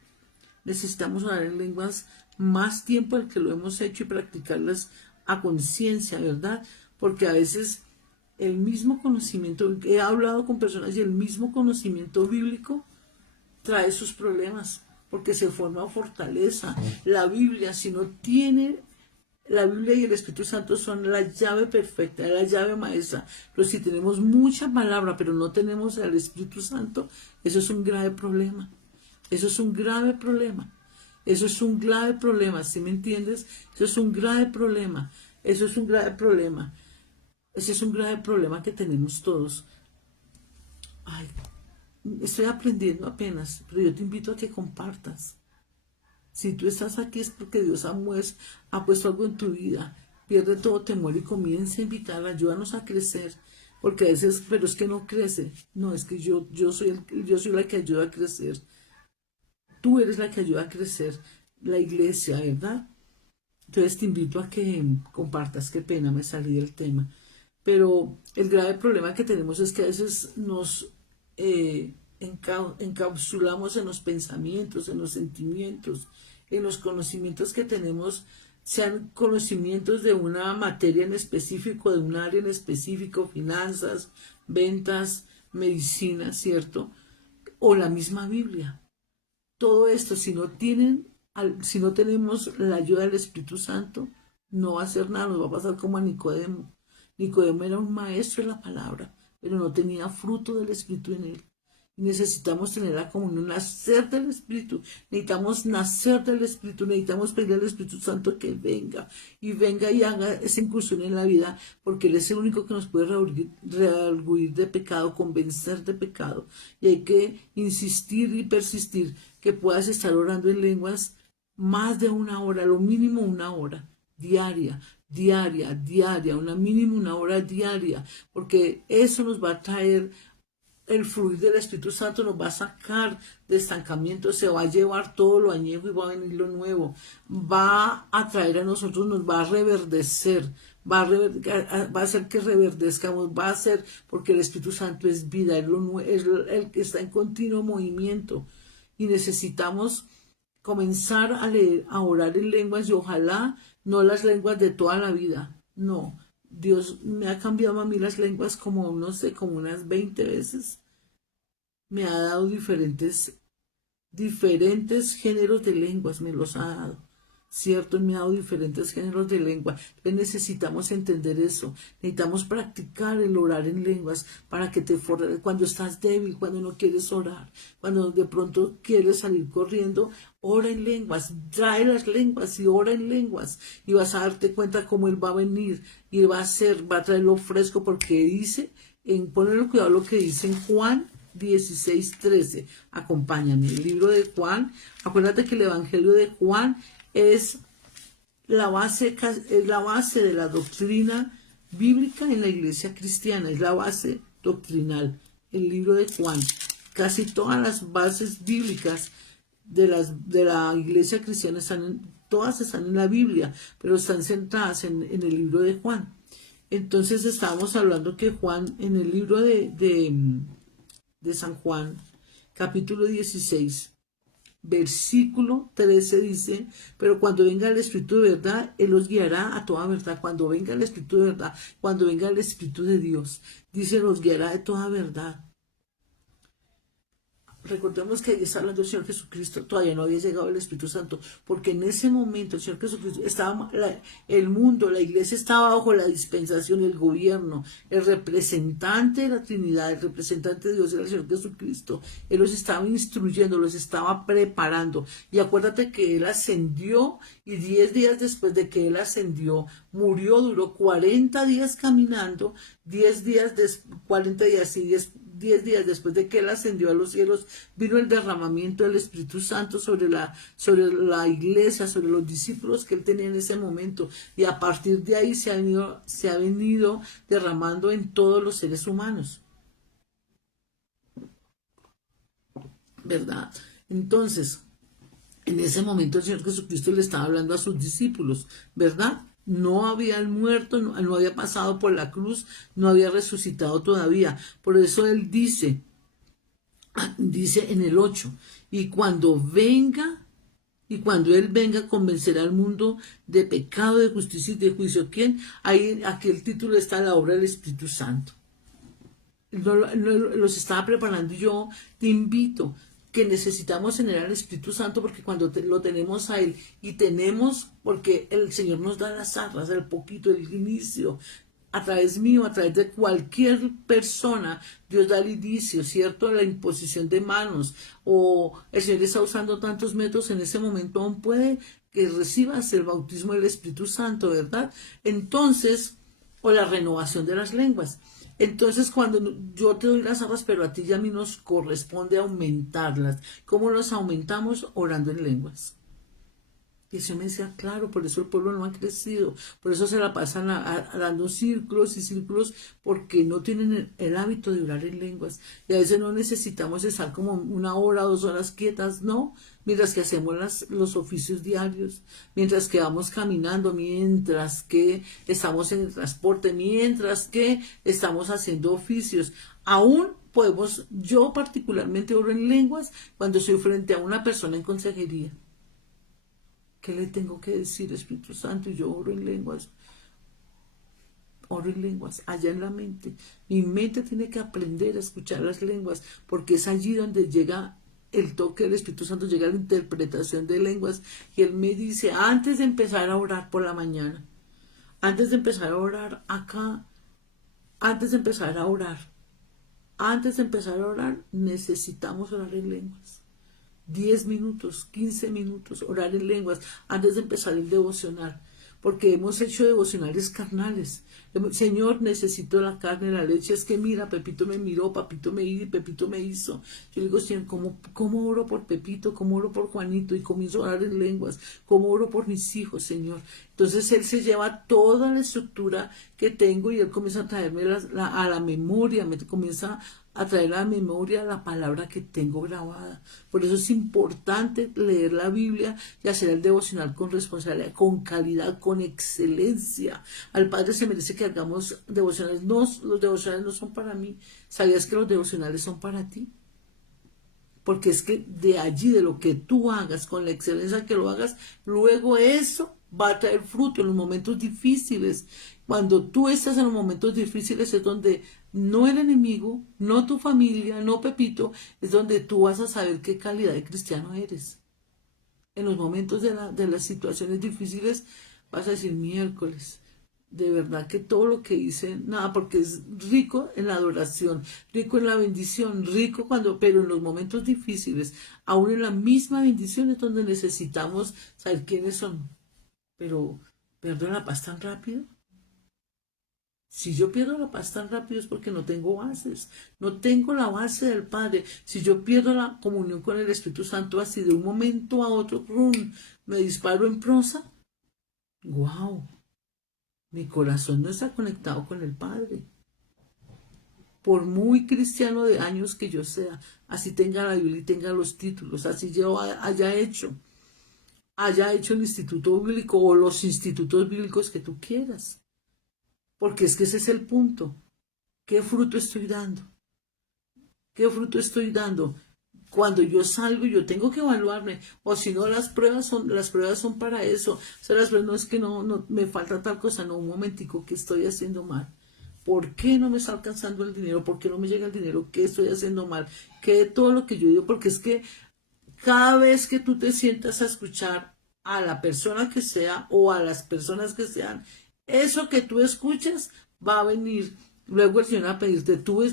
Necesitamos orar en lenguas más tiempo del que lo hemos hecho y practicarlas a conciencia, ¿verdad? Porque a veces el mismo conocimiento, he hablado con personas y el mismo conocimiento bíblico trae sus problemas, porque se forma fortaleza. La Biblia, si no tiene, la Biblia y el Espíritu Santo son la llave perfecta, la llave maestra. Pero si tenemos mucha palabra, pero no tenemos al Espíritu Santo, eso es un grave problema. Eso es un grave problema. Eso es un grave problema, ¿sí me entiendes? Eso es un grave problema. Eso es un grave problema. Ese es un grave problema que tenemos todos. Ay, estoy aprendiendo apenas, pero yo te invito a que compartas. Si tú estás aquí es porque Dios ha puesto algo en tu vida. Pierde todo temor y comienza a invitar, ayúdanos a crecer. Porque a veces, pero es que no crece. No, es que yo soy la que ayuda a crecer. Tú eres la que ayuda a crecer la iglesia, ¿verdad? Entonces te invito a que compartas. Qué pena, me salí del tema. Pero el grave problema que tenemos es que a veces nos encapsulamos en los pensamientos, en los sentimientos, en los conocimientos que tenemos, sean conocimientos de una materia en específico, de un área en específico, finanzas, ventas, medicina, ¿cierto? O la misma Biblia. Todo esto, si no tenemos la ayuda del Espíritu Santo, no va a hacer nada, nos va a pasar como a Nicodemo. Nicodemo era un maestro de la palabra, pero no tenía fruto del Espíritu en él. Y necesitamos tener la comunión, nacer del Espíritu. Necesitamos nacer del Espíritu. Necesitamos pedirle al Espíritu Santo que venga y haga esa incursión en la vida, porque Él es el único que nos puede redarguir de pecado, convencer de pecado. Y hay que insistir y persistir que puedas estar orando en lenguas más de una hora, lo mínimo una hora diaria, mínimo una hora diaria, porque eso nos va a traer el fluir del Espíritu Santo, nos va a sacar de estancamiento, se va a llevar todo lo añejo y va a venir lo nuevo, va a traer a nosotros, nos va a reverdecer, va a hacer que reverdezcamos, va a hacer, porque el Espíritu Santo es vida, es el que está en continuo movimiento, y necesitamos comenzar a leer, a orar en lenguas, y ojalá no las lenguas de toda la vida, no. Dios me ha cambiado a mí las lenguas como, no sé, como unas 20 veces. Me ha dado diferentes géneros de lenguas, me los ha dado. ¿Cierto? Me ha dado diferentes géneros de lengua. Entonces necesitamos entender eso. Necesitamos practicar el orar en lenguas para que te fortalezcas cuando estás débil, cuando no quieres orar, cuando de pronto quieres salir corriendo. Ora en lenguas, trae las lenguas y ora en lenguas, y vas a darte cuenta cómo Él va a venir y va a traerlo fresco, porque dice, ponle cuidado lo que dice en Juan 16:13. Acompáñame, el libro de Juan. Acuérdate que el Evangelio de Juan es la base de la doctrina bíblica en la iglesia cristiana, es la base doctrinal, el libro de Juan. Casi todas las bases bíblicas de la iglesia cristiana todas están en la Biblia, pero están centradas en el libro de Juan. Entonces estábamos hablando que Juan, en el libro de San Juan, capítulo 16, versículo 13 dice: pero cuando venga el Espíritu de verdad, Él los guiará a toda verdad. Cuando venga el Espíritu de verdad, cuando venga el Espíritu de Dios, dice, los guiará de toda verdad. Recordemos que ahí está hablando el Señor Jesucristo, todavía no había llegado el Espíritu Santo, porque en ese momento el Señor Jesucristo estaba, el mundo, la iglesia estaba bajo la dispensación, el gobierno, el representante de la Trinidad, el representante de Dios era el Señor Jesucristo. Él los estaba instruyendo, los estaba preparando, y acuérdate que Él ascendió, y 10 días después de que Él ascendió, murió, duró 40 días caminando, 10 días, 40 días y 10 días después de que Él ascendió a los cielos, vino el derramamiento del Espíritu Santo sobre la iglesia, sobre los discípulos que Él tenía en ese momento, y a partir de ahí se ha venido derramando en todos los seres humanos, ¿verdad? Entonces, en ese momento el Señor Jesucristo le estaba hablando a sus discípulos, ¿verdad? No había muerto, no había pasado por la cruz, no había resucitado todavía. Por eso Él dice en el 8, y cuando Él venga, convencerá al mundo de pecado, de justicia y de juicio. ¿Quién? Ahí, aquí el título está: la obra del Espíritu Santo. Los estaba preparando, y yo te invito que necesitamos tener al Espíritu Santo, porque cuando lo tenemos a Él, y porque el Señor nos da las arras, el poquito, el inicio, a través mío, a través de cualquier persona, Dios da el inicio, ¿cierto? La imposición de manos, o el Señor está usando tantos métodos, en ese momento aún puede que recibas el bautismo del Espíritu Santo, ¿verdad? Entonces, o la renovación de las lenguas. Entonces, cuando yo te doy las arras, pero a ti y a mí nos corresponde aumentarlas. ¿Cómo las aumentamos? Orando en lenguas. Y eso me decía, claro, por eso el pueblo no ha crecido, por eso se la pasan dando círculos y círculos, porque no tienen el hábito de orar en lenguas. Y a veces no necesitamos estar como 1 hora, 2 horas quietas, no, mientras que hacemos los oficios diarios, mientras que vamos caminando, mientras que estamos en el transporte, mientras que estamos haciendo oficios. Aún yo particularmente oro en lenguas cuando estoy frente a una persona en consejería. ¿Qué le tengo que decir, Espíritu Santo? Y yo oro en lenguas, allá en la mente. Mi mente tiene que aprender a escuchar las lenguas, porque es allí donde llega el toque del Espíritu Santo, llega la interpretación de lenguas. Y Él me dice, antes de empezar a orar por la mañana, antes de empezar a orar acá, antes de empezar a orar, Antes de empezar a orar, necesitamos orar en lenguas. 10 minutos, 15 minutos, orar en lenguas antes de empezar el devocional, porque hemos hecho devocionales carnales. Señor, necesito la carne, la leche. Es que mira, Pepito me miró, Papito me hizo y Pepito me hizo. Yo digo, Señor, ¿cómo oro por Pepito? ¿Cómo oro por Juanito? Y comienzo a orar en lenguas. ¿Cómo oro por mis hijos, Señor? Entonces Él se lleva toda la estructura que tengo y Él comienza a traerme a la memoria, me comienza a traer a la memoria la palabra que tengo grabada. Por eso es importante leer la Biblia y hacer el devocional con responsabilidad, con calidad, con excelencia. Al Padre se merece que hagamos devocionales. No, los devocionales no son para mí. ¿Sabías que los devocionales son para ti? Porque es que de allí, de lo que tú hagas, con la excelencia que lo hagas, luego eso va a traer fruto en los momentos difíciles. Cuando tú estás en los momentos difíciles es donde no el enemigo, no tu familia, no Pepito, es donde tú vas a saber qué calidad de cristiano eres. En los momentos de las situaciones difíciles vas a decir miércoles. De verdad que todo lo que hice, nada, porque es rico en la adoración, rico en la bendición, rico pero en los momentos difíciles, aún en la misma bendición es donde necesitamos saber quiénes son. Pero, ¿pierdo la paz tan rápido? Si yo pierdo la paz tan rápido es porque no tengo bases, no tengo la base del Padre. Si yo pierdo la comunión con el Espíritu Santo así de un momento a otro, ¡prum!, me disparo en prosa, ¡wow! Mi corazón no está conectado con el Padre. Por muy cristiano de años que yo sea, así tenga la Biblia y tenga los títulos, así yo haya hecho el instituto bíblico o los institutos bíblicos que tú quieras. Porque es que ese es el punto. ¿Qué fruto estoy dando? ¿Qué fruto estoy dando? Cuando yo salgo, yo tengo que evaluarme, o si no, las pruebas son para eso. O sea, las pruebas no es que no me falta tal cosa, no, un momentico, ¿qué estoy haciendo mal? ¿Por qué no me está alcanzando el dinero? ¿Por qué no me llega el dinero? ¿Qué estoy haciendo mal? ¿Qué todo lo que yo digo? Porque es que cada vez que tú te sientas a escuchar a la persona que sea o a las personas que sean, eso que tú escuchas va a venir. Luego el Señor va a pedirte, tú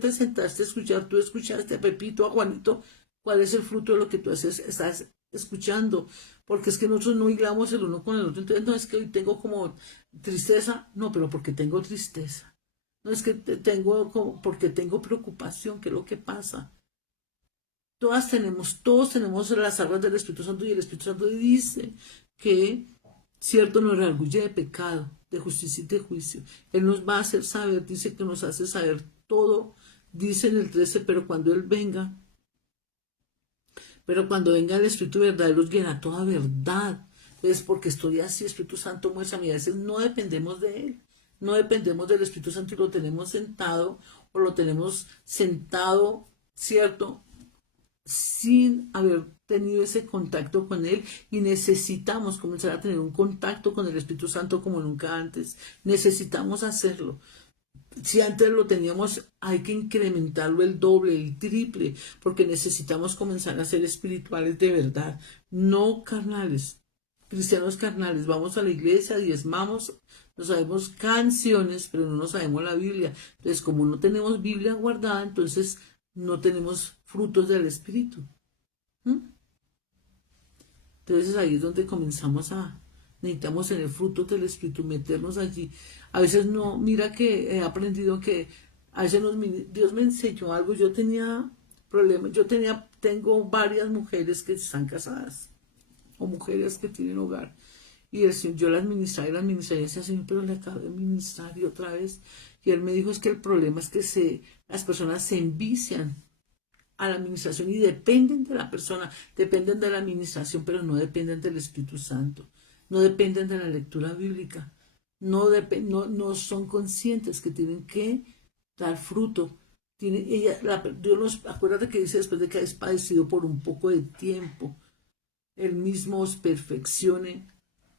te sentaste a escuchar, tú escuchaste a Pepito, a Juanito, ¿cuál es el fruto de lo que tú estás escuchando? Porque es que nosotros no hilamos el uno con el otro. Entonces, no es que hoy tengo como tristeza, no, pero porque tengo tristeza. No es que porque tengo preocupación, ¿qué es lo que pasa? Todos tenemos las armas del Espíritu Santo y el Espíritu Santo dice que, cierto, nos redarguye de pecado, de justicia y de juicio. Él nos va a hacer saber, dice que nos hace saber todo, dice en el 13, pero cuando venga el Espíritu verdadero os guiará toda verdad. Es porque estoy así, Espíritu Santo muestra, a veces no dependemos de Él, no dependemos del Espíritu Santo y lo tenemos sentado o lo tenemos sentado, ¿cierto?, sin haber tenido ese contacto con Él, y necesitamos comenzar a tener un contacto con el Espíritu Santo como nunca antes. Necesitamos hacerlo. Si antes lo teníamos, hay que incrementarlo el doble, el triple, porque necesitamos comenzar a ser espirituales de verdad, no carnales, cristianos carnales. Vamos a la iglesia, diezmamos, no sabemos canciones, pero no nos sabemos la Biblia. Entonces, como no tenemos Biblia guardada, entonces no tenemos frutos del Espíritu. Entonces ahí es donde necesitamos tener frutos del Espíritu, meternos allí. A veces no, mira que he aprendido que a veces Dios me enseñó algo. Yo tenía problemas, tengo varias mujeres que están casadas o mujeres que tienen hogar. Y yo las ministraba y y decía, Señor, pero le acabo de ministrar y otra vez. Y Él me dijo, es que el problema es que las personas se envician a la administración y dependen de la persona, dependen de la administración, pero no dependen del Espíritu Santo, no dependen de la lectura bíblica, no son conscientes que tienen que dar fruto. Acuérdate que dice, después de que hayas padecido por un poco de tiempo, Él mismo os perfeccione,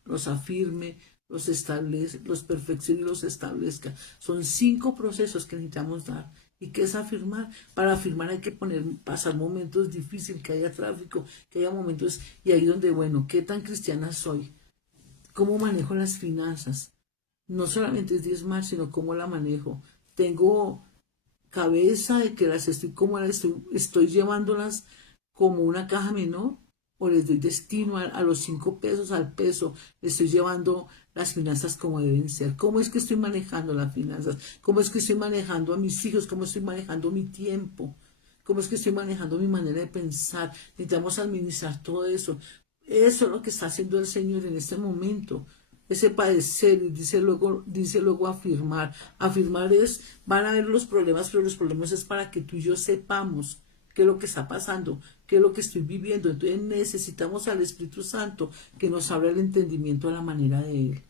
los afirme, los establece, los perfeccione y los establezca. Son 5 procesos que necesitamos dar. ¿Y qué es afirmar? Para afirmar hay que pasar momentos difíciles, que haya tráfico, que haya momentos, y ahí donde, bueno, ¿qué tan cristiana soy? ¿Cómo manejo las finanzas? No solamente es diezmar, sino cómo la manejo. cabeza, de que las estoy como estoy llevándolas como una caja menor, o les doy destino a los 5 pesos, al peso, le estoy llevando las finanzas como deben ser. ¿Cómo es que estoy manejando las finanzas? ¿Cómo es que estoy manejando a mis hijos? ¿Cómo estoy manejando mi tiempo? ¿Cómo es que estoy manejando mi manera de pensar? Necesitamos administrar todo eso. Eso es lo que está haciendo el Señor en este momento. Ese padecer, y dice luego afirmar. Afirmar es, van a haber los problemas, pero los problemas es para que tú y yo sepamos qué es lo que está pasando, qué es lo que estoy viviendo. Entonces necesitamos al Espíritu Santo que nos abra el entendimiento a la manera de Él.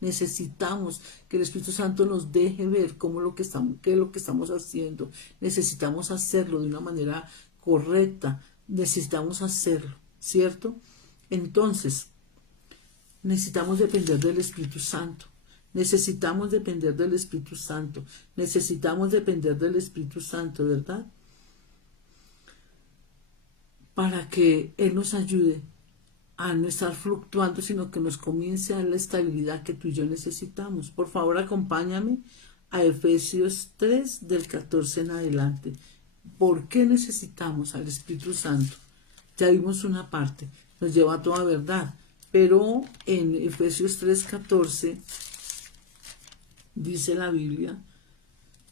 Necesitamos que el Espíritu Santo nos deje ver qué es lo que estamos haciendo. Necesitamos hacerlo de una manera correcta. Necesitamos hacerlo, ¿cierto? Entonces, necesitamos depender del Espíritu Santo. Necesitamos depender del Espíritu Santo. Necesitamos depender del Espíritu Santo, ¿verdad? Para que Él nos ayude a no estar fluctuando, sino que nos comience a dar la estabilidad que tú y yo necesitamos. Por favor, acompáñame a Efesios 3, del 14 en adelante. ¿Por qué necesitamos al Espíritu Santo? Ya vimos una parte, nos lleva a toda verdad, pero en Efesios 3, 14 dice la Biblia,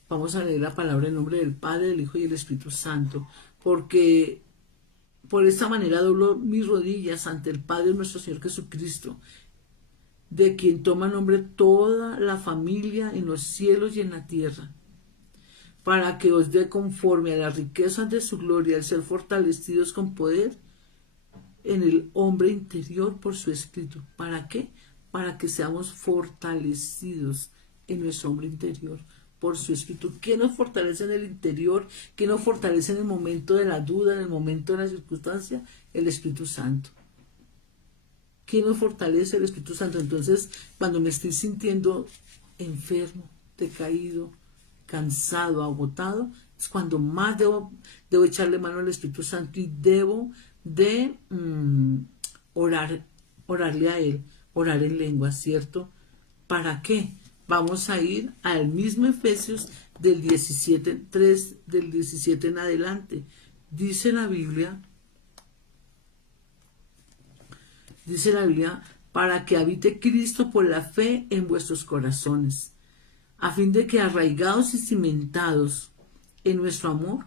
vamos a leer la palabra en nombre del Padre, del Hijo y del Espíritu Santo, porque por esta manera doblo mis rodillas ante el Padre nuestro Señor Jesucristo, de quien toma nombre toda la familia en los cielos y en la tierra, para que os dé conforme a las riquezas de su gloria el ser fortalecidos con poder en el hombre interior por su Espíritu. ¿Para qué? Para que seamos fortalecidos en nuestro hombre interior por su Espíritu. ¿Qué nos fortalece en el interior? ¿Qué nos fortalece en el momento de la duda, en el momento de la circunstancia? El Espíritu Santo. ¿Qué nos fortalece? El Espíritu Santo. Entonces, cuando me estoy sintiendo enfermo, decaído, cansado, agotado, es cuando más debo echarle mano al Espíritu Santo y debo de orarle a Él, orar en lengua, ¿cierto? ¿Para qué? Vamos a ir al mismo Efesios del 17, 3, del 17 en adelante. Dice la Biblia, para que habite Cristo por la fe en vuestros corazones, a fin de que arraigados y cimentados en nuestro amor,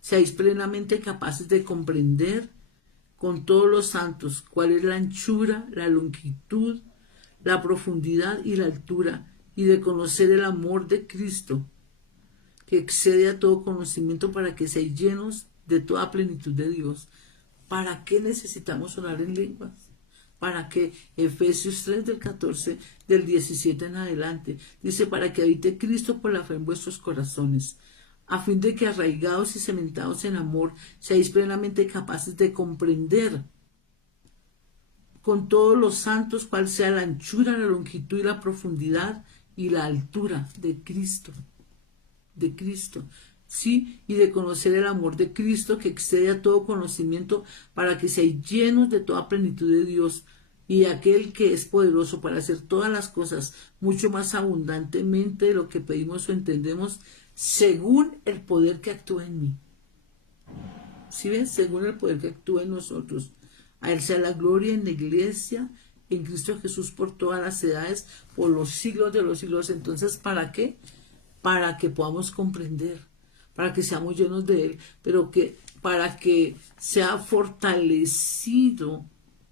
seáis plenamente capaces de comprender con todos los santos cuál es la anchura, la longitud, la profundidad y la altura, y de conocer el amor de Cristo, que excede a todo conocimiento, para que seáis llenos de toda plenitud de Dios. ¿Para qué necesitamos orar en lenguas? Para que Efesios 3, del 14, del 17 en adelante, dice, para que habite Cristo por la fe en vuestros corazones, a fin de que arraigados y cementados en amor, seáis plenamente capaces de comprender con todos los santos cuál sea la anchura, la longitud y la profundidad y la altura de Cristo, ¿sí? Y de conocer el amor de Cristo que excede a todo conocimiento, para que seáis llenos de toda plenitud de Dios, y de aquel que es poderoso para hacer todas las cosas mucho más abundantemente de lo que pedimos o entendemos, según el poder que actúa en mí. ¿Sí ven? Según el poder que actúa en nosotros. A Él sea la gloria en la iglesia, en Cristo Jesús, por todas las edades, por los siglos de los siglos. Entonces, ¿para qué? Para que podamos comprender, para que seamos llenos de Él, pero para que sea fortalecido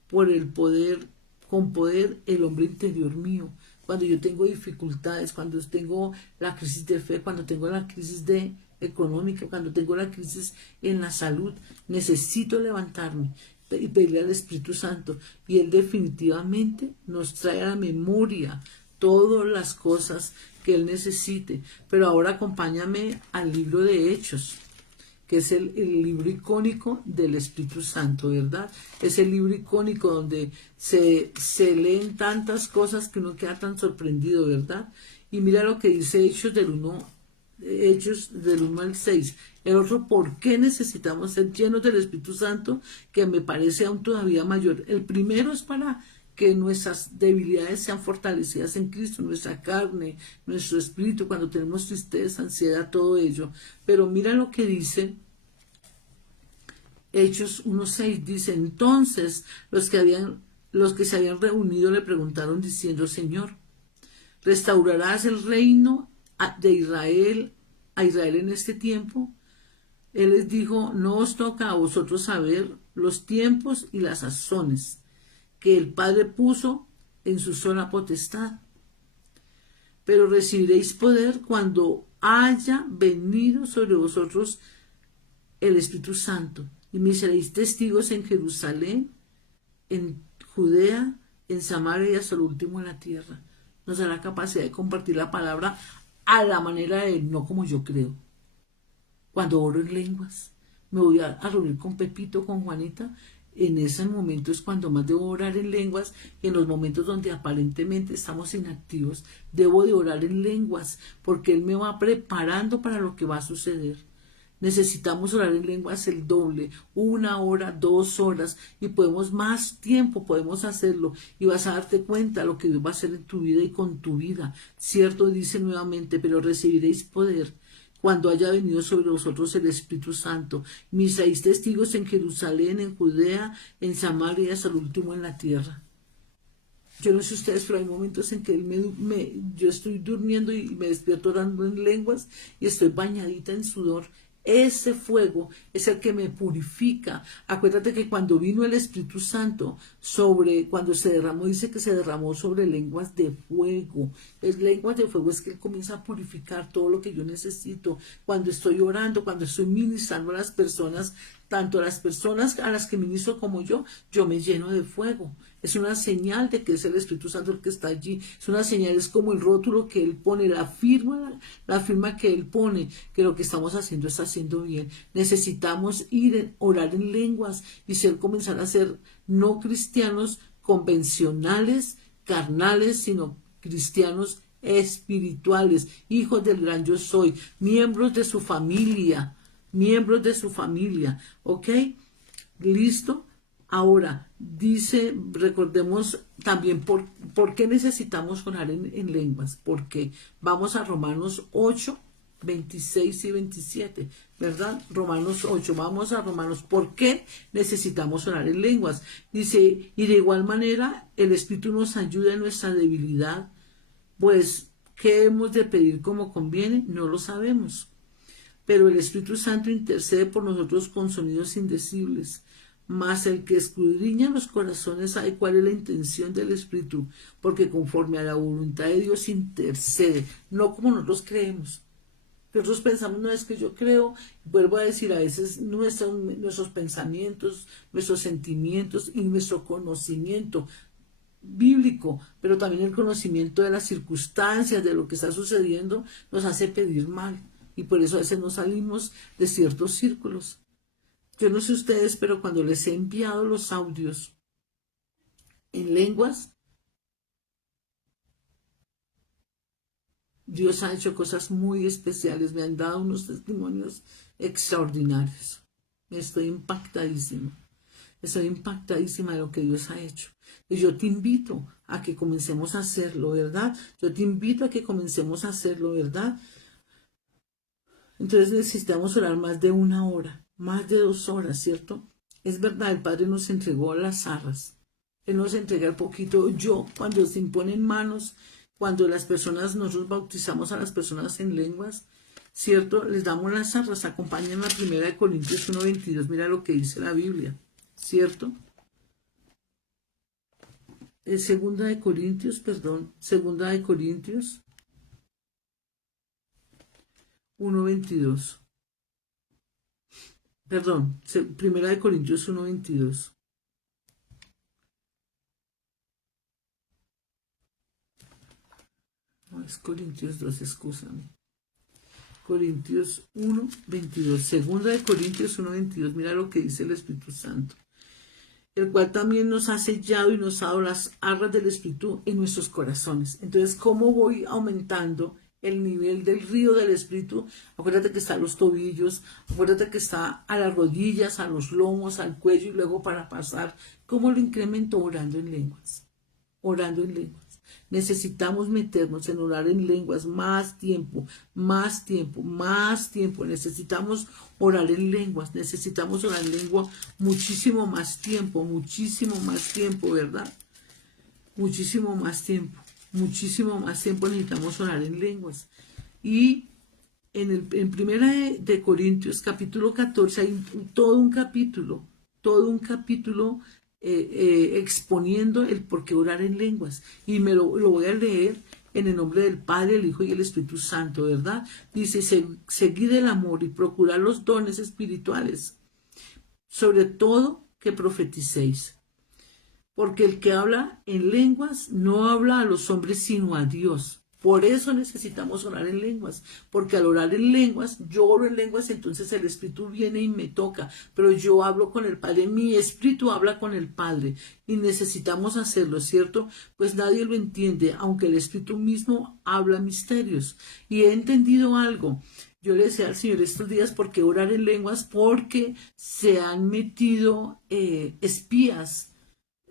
por el poder, con poder, el hombre interior mío. Cuando yo tengo dificultades, cuando tengo la crisis de fe, cuando tengo la crisis económica, cuando tengo la crisis en la salud, necesito levantarme y pedirle al Espíritu Santo, y Él definitivamente nos trae a la memoria todas las cosas que Él necesite. Pero ahora acompáñame al libro de Hechos, que es el libro icónico del Espíritu Santo, ¿verdad? Es el libro icónico donde se leen tantas cosas que uno queda tan sorprendido, ¿verdad? Y mira lo que dice Hechos del 1 al 6. El otro, ¿por qué necesitamos ser llenos del Espíritu Santo? Que me parece aún todavía mayor. El primero es para que nuestras debilidades sean fortalecidas en Cristo, nuestra carne, nuestro espíritu, cuando tenemos tristeza, ansiedad, todo ello. Pero mira lo que dice Hechos 1:6, dice: entonces los que se habían reunido le preguntaron diciendo: Señor, ¿restaurarás el reino de Israel a Israel en este tiempo? Él les dijo: no os toca a vosotros saber los tiempos y las sazones que el Padre puso en su sola potestad, pero recibiréis poder cuando haya venido sobre vosotros el Espíritu Santo, y me seréis testigos en Jerusalén, en Judea, en Samaria y hasta lo último en la tierra. Nos da la capacidad de compartir la palabra a la manera de Él, no como yo creo. Cuando oro en lenguas, me voy a reunir con Pepito, con Juanita. En ese momento es cuando más debo orar en lenguas. En los momentos donde aparentemente estamos inactivos, debo de orar en lenguas, porque Él me va preparando para lo que va a suceder. Necesitamos orar en lenguas el doble, 1 hora, 2 horas, y podemos más tiempo, podemos hacerlo, y vas a darte cuenta de lo que Dios va a hacer en tu vida y con tu vida. Cierto, dice nuevamente: pero recibiréis poder cuando haya venido sobre vosotros el Espíritu Santo. Mis 6 testigos en Jerusalén, en Judea, en Samaria y hasta el último en la tierra. Yo no sé ustedes, pero hay momentos en que yo estoy durmiendo y me despierto orando en lenguas y estoy bañadita en sudor. Ese fuego es el que me purifica. Acuérdate que cuando vino el Espíritu Santo cuando se derramó, dice que se derramó sobre lenguas de fuego. Lenguas de fuego es que Él comienza a purificar todo lo que yo necesito. Cuando estoy orando, cuando estoy ministrando a las personas, tanto a las personas a las que ministro como yo me lleno de fuego. Es una señal de que es el Espíritu Santo el que está allí. Es una señal, es como el rótulo que Él pone, la firma que Él pone, que lo que estamos haciendo está haciendo bien. Necesitamos orar en lenguas y comenzar a ser no cristianos convencionales, carnales, sino cristianos espirituales, hijos del gran yo soy, miembros de su familia, ¿ok? ¿Listo? Ahora, dice, recordemos también por qué necesitamos orar en lenguas, porque vamos a Romanos 8, 26 y 27, ¿verdad? Romanos 8, vamos a Romanos. ¿Por qué necesitamos orar en lenguas? Dice: y de igual manera el Espíritu nos ayuda en nuestra debilidad, pues ¿qué hemos de pedir como conviene? No lo sabemos. Pero el Espíritu Santo intercede por nosotros con sonidos indecibles. Mas el que escudriña los corazones sabe cuál es la intención del Espíritu, porque conforme a la voluntad de Dios intercede, no como nosotros creemos. Nosotros pensamos: no, es que yo creo, vuelvo a decir, a veces nuestros pensamientos, nuestros sentimientos y nuestro conocimiento bíblico, pero también el conocimiento de las circunstancias, de lo que está sucediendo, nos hace pedir mal. Y por eso a veces nos salimos de ciertos círculos. Yo no sé ustedes, pero cuando les he enviado los audios en lenguas, Dios ha hecho cosas muy especiales. Me han dado unos testimonios extraordinarios. Estoy impactadísima. Estoy impactadísima de lo que Dios ha hecho. Y yo te invito a que comencemos a hacerlo, ¿verdad? Yo te invito a que comencemos a hacerlo, ¿verdad? Entonces necesitamos orar más de 1 hora, más de 2 horas, ¿cierto? Es verdad, el Padre nos entregó las arras. Él nos entrega el poquito. Cuando se imponen manos, cuando nosotros bautizamos a las personas en lenguas, ¿cierto? Les damos las arras. Acompañan la 1 Corintios 1:22. Mira lo que dice la Biblia, ¿cierto? Segunda de Corintios 1:22. Perdón, 1 Corintios 1:22. No, es Corintios 2, excúsame. Corintios 1:22. 2 1:22. Mira lo que dice el Espíritu Santo. El cual también nos ha sellado y nos ha dado las arras del Espíritu en nuestros corazones. Entonces, ¿cómo voy aumentando el nivel del río del Espíritu? Acuérdate que está a los tobillos, acuérdate que está a las rodillas, a los lomos, al cuello, y luego para pasar, ¿cómo lo incremento? Orando en lenguas. orando en lenguas. Necesitamos meternos en orar en lenguas más tiempo, más tiempo, más tiempo. Necesitamos orar en lenguas, necesitamos orar en lengua muchísimo más tiempo, ¿verdad? Muchísimo más tiempo necesitamos orar en lenguas. Y en Primera de Corintios, capítulo 14, hay todo un capítulo exponiendo el por qué orar en lenguas. Y lo voy a leer en el nombre del Padre, el Hijo y el Espíritu Santo, ¿verdad? Dice, seguid el amor y procurad los dones espirituales, sobre todo que profeticéis. Porque el que habla en lenguas no habla a los hombres sino a Dios. Por eso necesitamos orar en lenguas, porque al orar en lenguas, yo oro en lenguas, entonces el Espíritu viene y me toca, pero yo hablo con el Padre, mi Espíritu habla con el Padre, y necesitamos hacerlo, ¿cierto? Pues nadie lo entiende, aunque el Espíritu mismo habla misterios. Y he entendido algo. Yo le decía al Señor estos días, ¿por qué orar en lenguas? Porque se han metido espías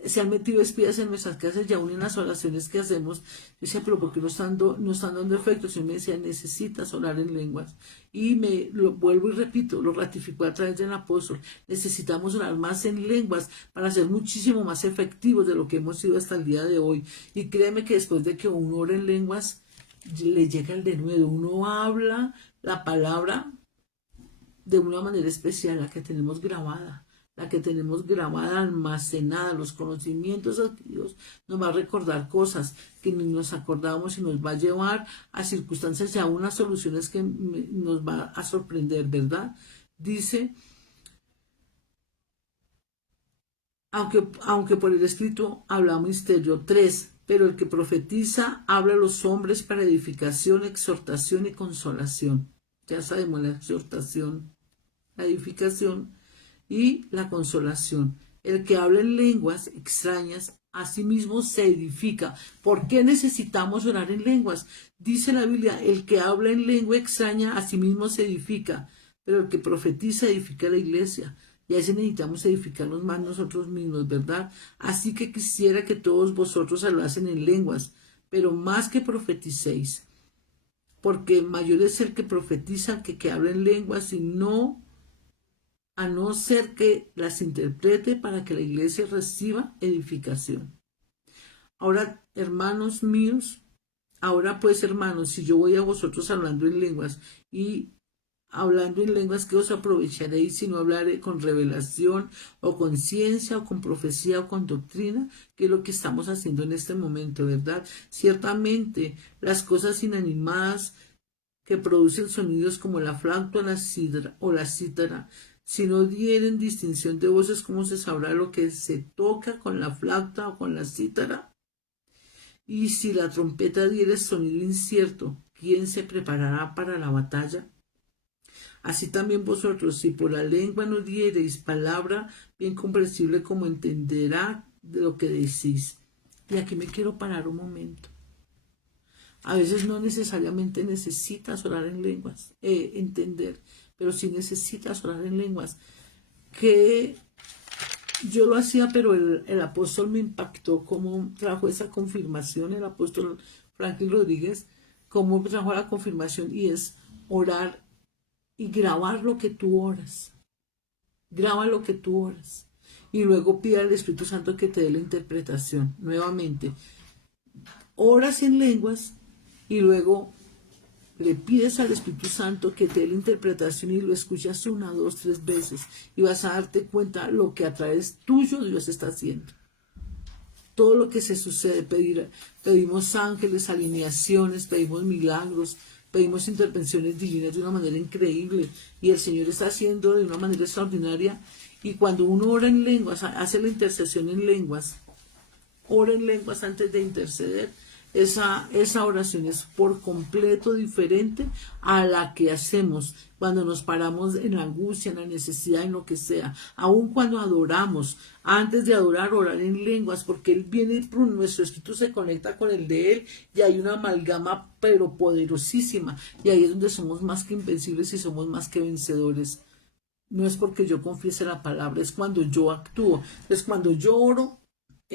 en nuestras casas y aún en las oraciones que hacemos. Yo decía, pero ¿por qué no están dando efecto? Y me decía, necesitas orar en lenguas. Y lo vuelvo y repito, lo ratificó a través del apóstol. Necesitamos orar más en lenguas para ser muchísimo más efectivos de lo que hemos sido hasta el día de hoy. Y créeme que después de que uno ora en lenguas, le llega el denuedo. Uno habla la palabra de una manera especial, la que tenemos grabada, almacenada, los conocimientos adquiridos, nos va a recordar cosas que ni nos acordamos y nos va a llevar a circunstancias y a unas soluciones que nos va a sorprender, ¿verdad? Dice, aunque por el Espíritu habla misterio. 3. Pero el que profetiza habla a los hombres para edificación, exhortación y consolación. Ya sabemos la exhortación, la edificación y la consolación. El que habla en lenguas extrañas, a sí mismo se edifica. ¿Por qué necesitamos orar en lenguas? Dice la Biblia, el que habla en lengua extraña, a sí mismo se edifica, pero el que profetiza edifica la iglesia. Y a veces necesitamos edificarnos más nosotros mismos, ¿verdad? Así que quisiera que todos vosotros hablasen en lenguas, pero más que profeticéis, porque mayor es el que profetiza que habla en lenguas, a no ser que las interprete para que la iglesia reciba edificación. Ahora, hermanos míos, hermanos, si yo voy a vosotros hablando en lenguas ¿qué os aprovecharéis si no hablaré con revelación o con ciencia o con profecía o con doctrina? Que es lo que estamos haciendo en este momento, ¿verdad? Ciertamente, las cosas inanimadas que producen sonidos como la flauta o la cítara, si no dieren distinción de voces, ¿cómo se sabrá lo que se toca con la flauta o con la cítara? Y si la trompeta diere sonido incierto, ¿quién se preparará para la batalla? Así también vosotros, si por la lengua no diereis palabra bien comprensible, como entenderá de lo que decís. Y aquí me quiero parar un momento. A veces no necesariamente necesitas orar en lenguas, entender, pero sí necesitas orar en lenguas. Que yo lo hacía, pero el apóstol me impactó cómo trajo esa confirmación, el apóstol Franklin Rodríguez, cómo trajo la confirmación, y es orar y grabar lo que tú oras. Graba lo que tú oras. Y luego pide al Espíritu Santo que te dé la interpretación. Nuevamente, oras en lenguas y luego le pides al Espíritu Santo que te dé la interpretación y lo escuchas 1, 2, 3 veces. Y vas a darte cuenta lo que a través tuyo Dios está haciendo. Todo lo que se sucede, pedimos ángeles, alineaciones, pedimos milagros, pedimos intervenciones divinas de una manera increíble, y el Señor está haciendo de una manera extraordinaria. Y cuando uno ora en lenguas, hace la intercesión en lenguas, ora en lenguas antes de interceder, esa oración es por completo diferente a la que hacemos cuando nos paramos en la angustia, en la necesidad, en lo que sea. Aun cuando adoramos, antes de adorar, orar en lenguas, porque Él viene, nuestro espíritu se conecta con el de Él y hay una amalgama pero poderosísima. Y ahí es donde somos más que invencibles y somos más que vencedores. No es porque yo confiese la palabra, es cuando yo actúo. Es cuando yo oro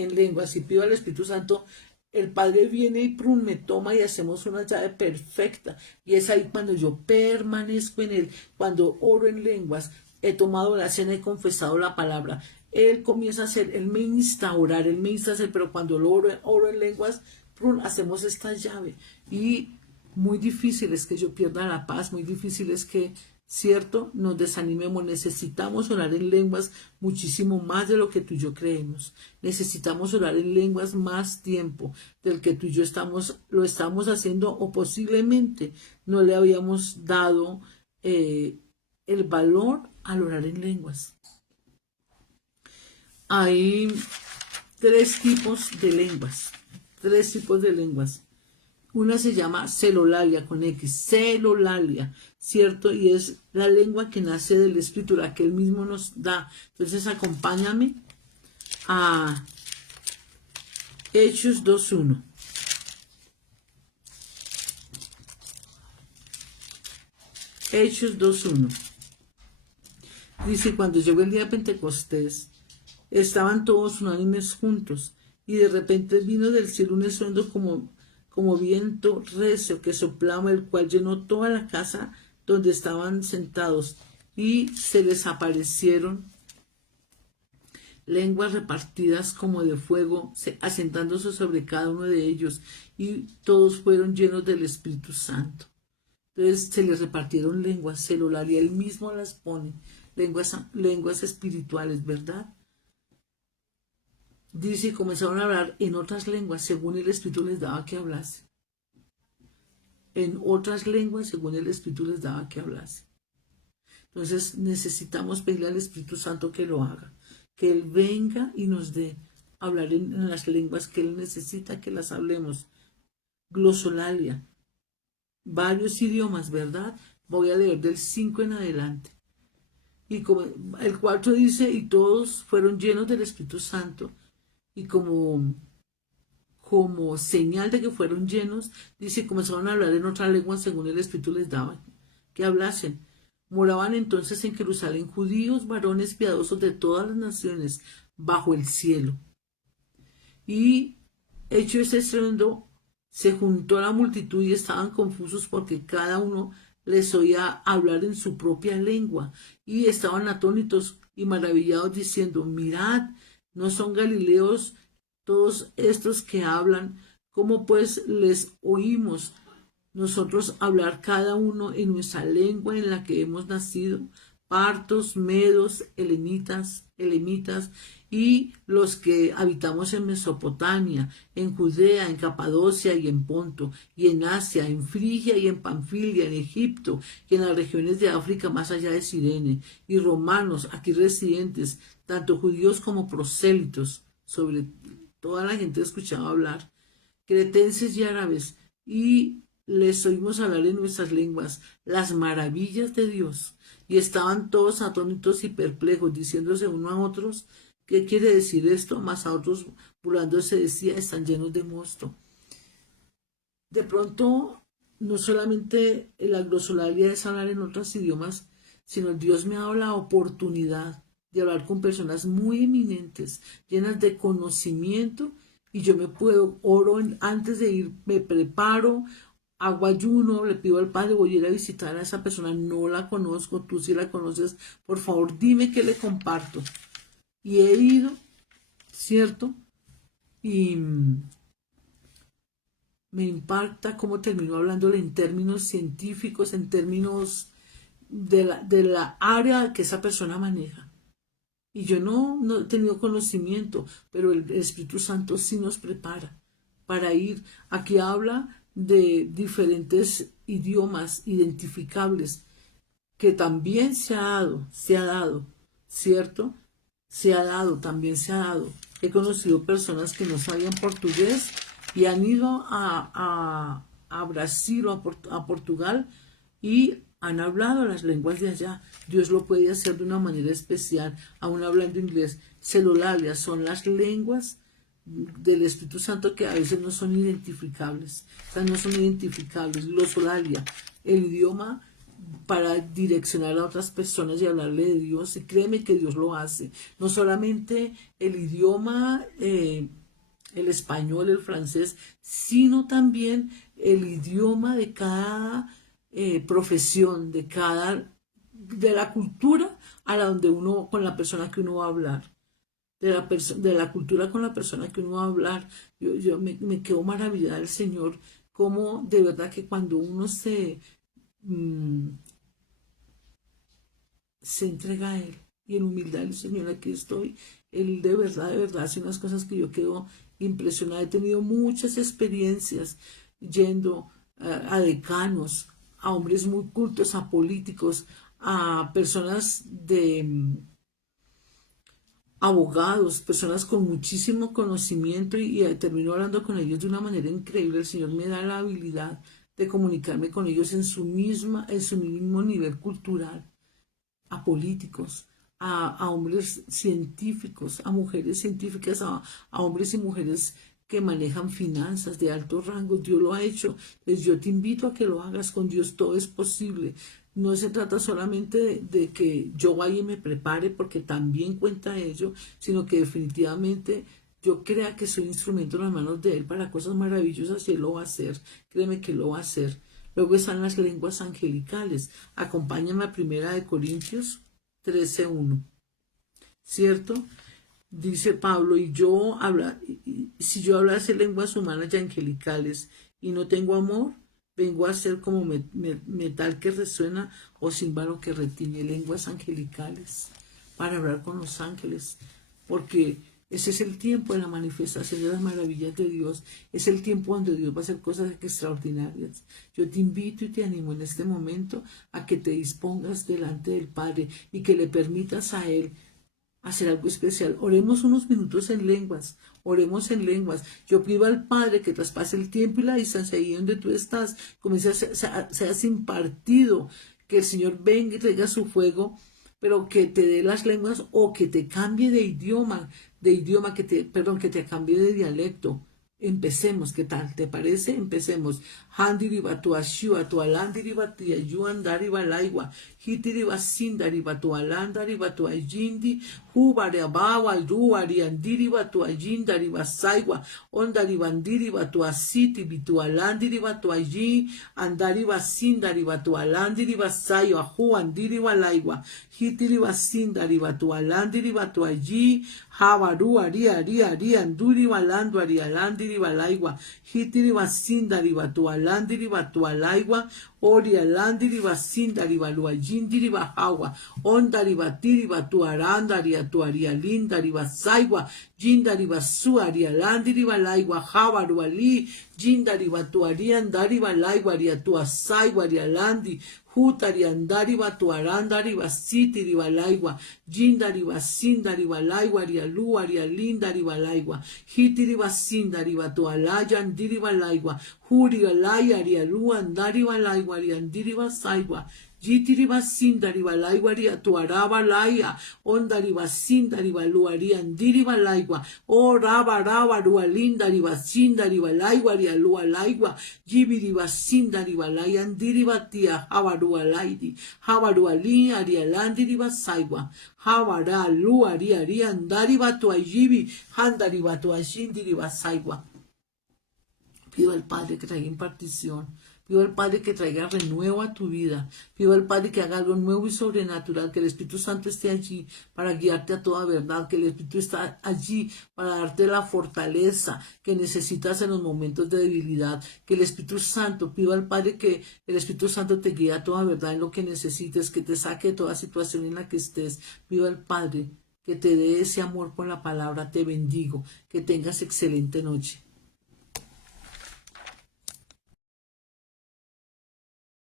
en lenguas y pido al Espíritu Santo, el Padre viene y prun, me toma y hacemos una llave perfecta. Y es ahí cuando yo permanezco en Él, cuando oro en lenguas, he tomado la cena, he confesado la palabra. Él comienza a hacer, Él me insta a orar, Él me insta a hacer, pero cuando lo oro en lenguas, prun, hacemos esta llave. Y muy difícil es que yo pierda la paz, muy difícil es que, cierto, nos desanimemos. Necesitamos orar en lenguas muchísimo más de lo que tú y yo creemos. Necesitamos orar en lenguas más tiempo del que tú y yo lo estamos haciendo, o posiblemente no le habíamos dado el valor al orar en lenguas. Hay tres tipos de lenguas. Una se llama celolalia con X, celolalia, ¿cierto? Y es la lengua que nace del Espíritu, la que Él mismo nos da. Entonces acompáñame a Hechos 2.1. Hechos 2.1. Dice, cuando llegó el día de Pentecostés, estaban todos unánimes juntos, y de repente vino del cielo un estruendo como viento recio que soplaba, el cual llenó toda la casa donde estaban sentados, y se les aparecieron lenguas repartidas como de fuego, asentándose sobre cada uno de ellos, y todos fueron llenos del Espíritu Santo. Entonces se les repartieron lenguas celulares, y Él mismo las pone, lenguas espirituales, ¿verdad? Dice, y comenzaron a hablar en otras lenguas según el Espíritu les daba que hablase. En otras lenguas según el Espíritu les daba que hablase. Entonces necesitamos pedirle al Espíritu Santo que lo haga, que Él venga y nos dé hablar en las lenguas que Él necesita que las hablemos. Glosolalia, varios idiomas, ¿verdad? Voy a leer del 5 en adelante. Y como el 4 dice, y todos fueron llenos del Espíritu Santo, y como señal de que fueron llenos, dice, comenzaron a hablar en otra lengua según el Espíritu les daba que hablasen. Moraban entonces en Jerusalén judíos, varones piadosos de todas las naciones, bajo el cielo. Y hecho ese estruendo, se juntó la multitud y estaban confusos porque cada uno les oía hablar en su propia lengua. Y estaban atónitos y maravillados diciendo, mirad, ¿no son galileos todos estos que hablan? ¿Cómo pues les oímos nosotros hablar cada uno en nuestra lengua en la que hemos nacido? Partos, medos, elamitas, y los que habitamos en Mesopotamia, en Judea, en Capadocia y en Ponto, y en Asia, en Frigia y en Panfilia, en Egipto, y en las regiones de África más allá de Cirene, y romanos aquí residentes, tanto judíos como prosélitos, sobre toda la gente escuchaba hablar, cretenses y árabes, y les oímos hablar en nuestras lenguas las maravillas de Dios. Y estaban todos atónitos y perplejos, diciéndose uno a otros, ¿qué quiere decir esto? Mas a otros, burlándose, decía, están llenos de mosto. De pronto, no solamente la glosolalia es hablar en otros idiomas, sino Dios me ha dado la oportunidad de hablar con personas muy eminentes, llenas de conocimiento, y yo oro antes de ir, me preparo, hago ayuno, le pido al Padre, voy a ir a visitar a esa persona, no la conozco, tú sí la conoces, por favor dime qué le comparto. Y he ido, ¿cierto? Y me impacta cómo termino hablándole en términos científicos, en términos de la área que esa persona maneja. Y yo no he tenido conocimiento, pero el Espíritu Santo sí nos prepara para ir. Aquí habla de diferentes idiomas identificables que también se ha dado, ¿cierto? También se ha dado. He conocido personas que no sabían portugués y han ido a Brasil o a Portugal y han hablado las lenguas de allá. Dios lo puede hacer de una manera especial, aún hablando inglés. Celolalia son las lenguas del Espíritu Santo que a veces no son identificables. O sea, no son identificables. Glosolalia, el idioma para direccionar a otras personas y hablarle de Dios. Y créeme que Dios lo hace. No solamente el idioma, el español, el francés, sino también el idioma de cada profesión, de la cultura a la donde uno, con la persona que uno va a hablar. De la cultura con la persona que uno va a hablar. Yo me quedo maravillada del Señor, como de verdad que cuando uno mm, se entrega a Él y en humildad el Señor, aquí estoy, Él de verdad hace unas cosas que yo quedo impresionada. He tenido muchas experiencias yendo a decanos, a hombres muy cultos, a políticos, a personas abogados, personas con muchísimo conocimiento y termino hablando con ellos de una manera increíble. El Señor me da la habilidad de comunicarme con ellos en su mismo nivel cultural, a políticos, a hombres científicos, a mujeres científicas, a hombres y mujeres que manejan finanzas de alto rango. Dios lo ha hecho. Entonces yo te invito a que lo hagas. Con Dios todo es posible. No se trata solamente de que yo vaya y me prepare, porque también cuenta ello, sino que definitivamente yo crea que soy instrumento en las manos de Él para cosas maravillosas y Él lo va a hacer. Créeme que lo va a hacer. Luego están las lenguas angelicales. Acompáñame a 1 Corintios 13:1. ¿Cierto? Dice Pablo, si yo hablase lenguas humanas y angelicales y no tengo amor, vengo a ser como metal que resuena o címbalo que retiñe. Lenguas angelicales para hablar con los ángeles, porque ese es el tiempo de la manifestación de las maravillas de Dios. Es el tiempo donde Dios va a hacer cosas extraordinarias. Yo te invito y te animo en este momento a que te dispongas delante del Padre y que le permitas a Él hacer algo especial. Oremos unos minutos en lenguas. Oremos en lenguas. Yo pido al Padre que traspase el tiempo y la distancia ahí donde tú estás. Seas impartido. Que el Señor venga y traiga su fuego, pero que te dé las lenguas o que te cambie de idioma, que te cambie de dialecto. Empecemos, ¿qué tal? ¿Te parece? Empecemos. Handiriba tu ashua, tu alandiriba tu ayuandariba laigua, hitiriba sindariba tu alandariba tu ayindi, hubareabawa alduari andiriba tu ayindariba saigua, ondaribandiriba tu asiti, tu alandiriba tu ayi, andariba sindariba tu alandiriba sayo, ahu andiriba laigua, hitiriba sindariba tu alandiriba tu ayi, habaru ari anduri walando ari alandi balaigua hitiri basindari batu alandiri batu alaigua ori alandiri basindari balu ajindiri bahawa ondari batiri batu arandari atu ari alindari basaigua jindari basu ari alandiri balaigua habaru ali jindari batu ari andari balaigua ari atu asaigua ari alandi Hutari andari batu arandari basitiri balaigua jindari basindari balaigua ari alu ari alindari balaigua hitiri basindari batu alaya andiri balaigua huri alaya ari alu andari balaigua ari andiri basaigua Jitiri basindari balaigua ari atuaraba laia ondari basindari baluari andiri balaigua o raba rualindari basindari balaigua ari alua laigua jibiri basindari balai andiri batia habaru alaidi habaru ali ari alandiri basaigua habara alu ari andari batu ajibi handari batu ajindiri basaigua. Pido al Padre que traiga impartición. Pido al Padre que traiga renuevo a tu vida. Pido al Padre que haga algo nuevo y sobrenatural. Que el Espíritu Santo esté allí para guiarte a toda verdad. Que el Espíritu está allí para darte la fortaleza que necesitas en los momentos de debilidad. Que el Espíritu Santo, pido al Padre que el Espíritu Santo te guíe a toda verdad en lo que necesites. Que te saque de toda situación en la que estés. Pido al Padre que te dé ese amor por la palabra. Te bendigo. Que tengas excelente noche.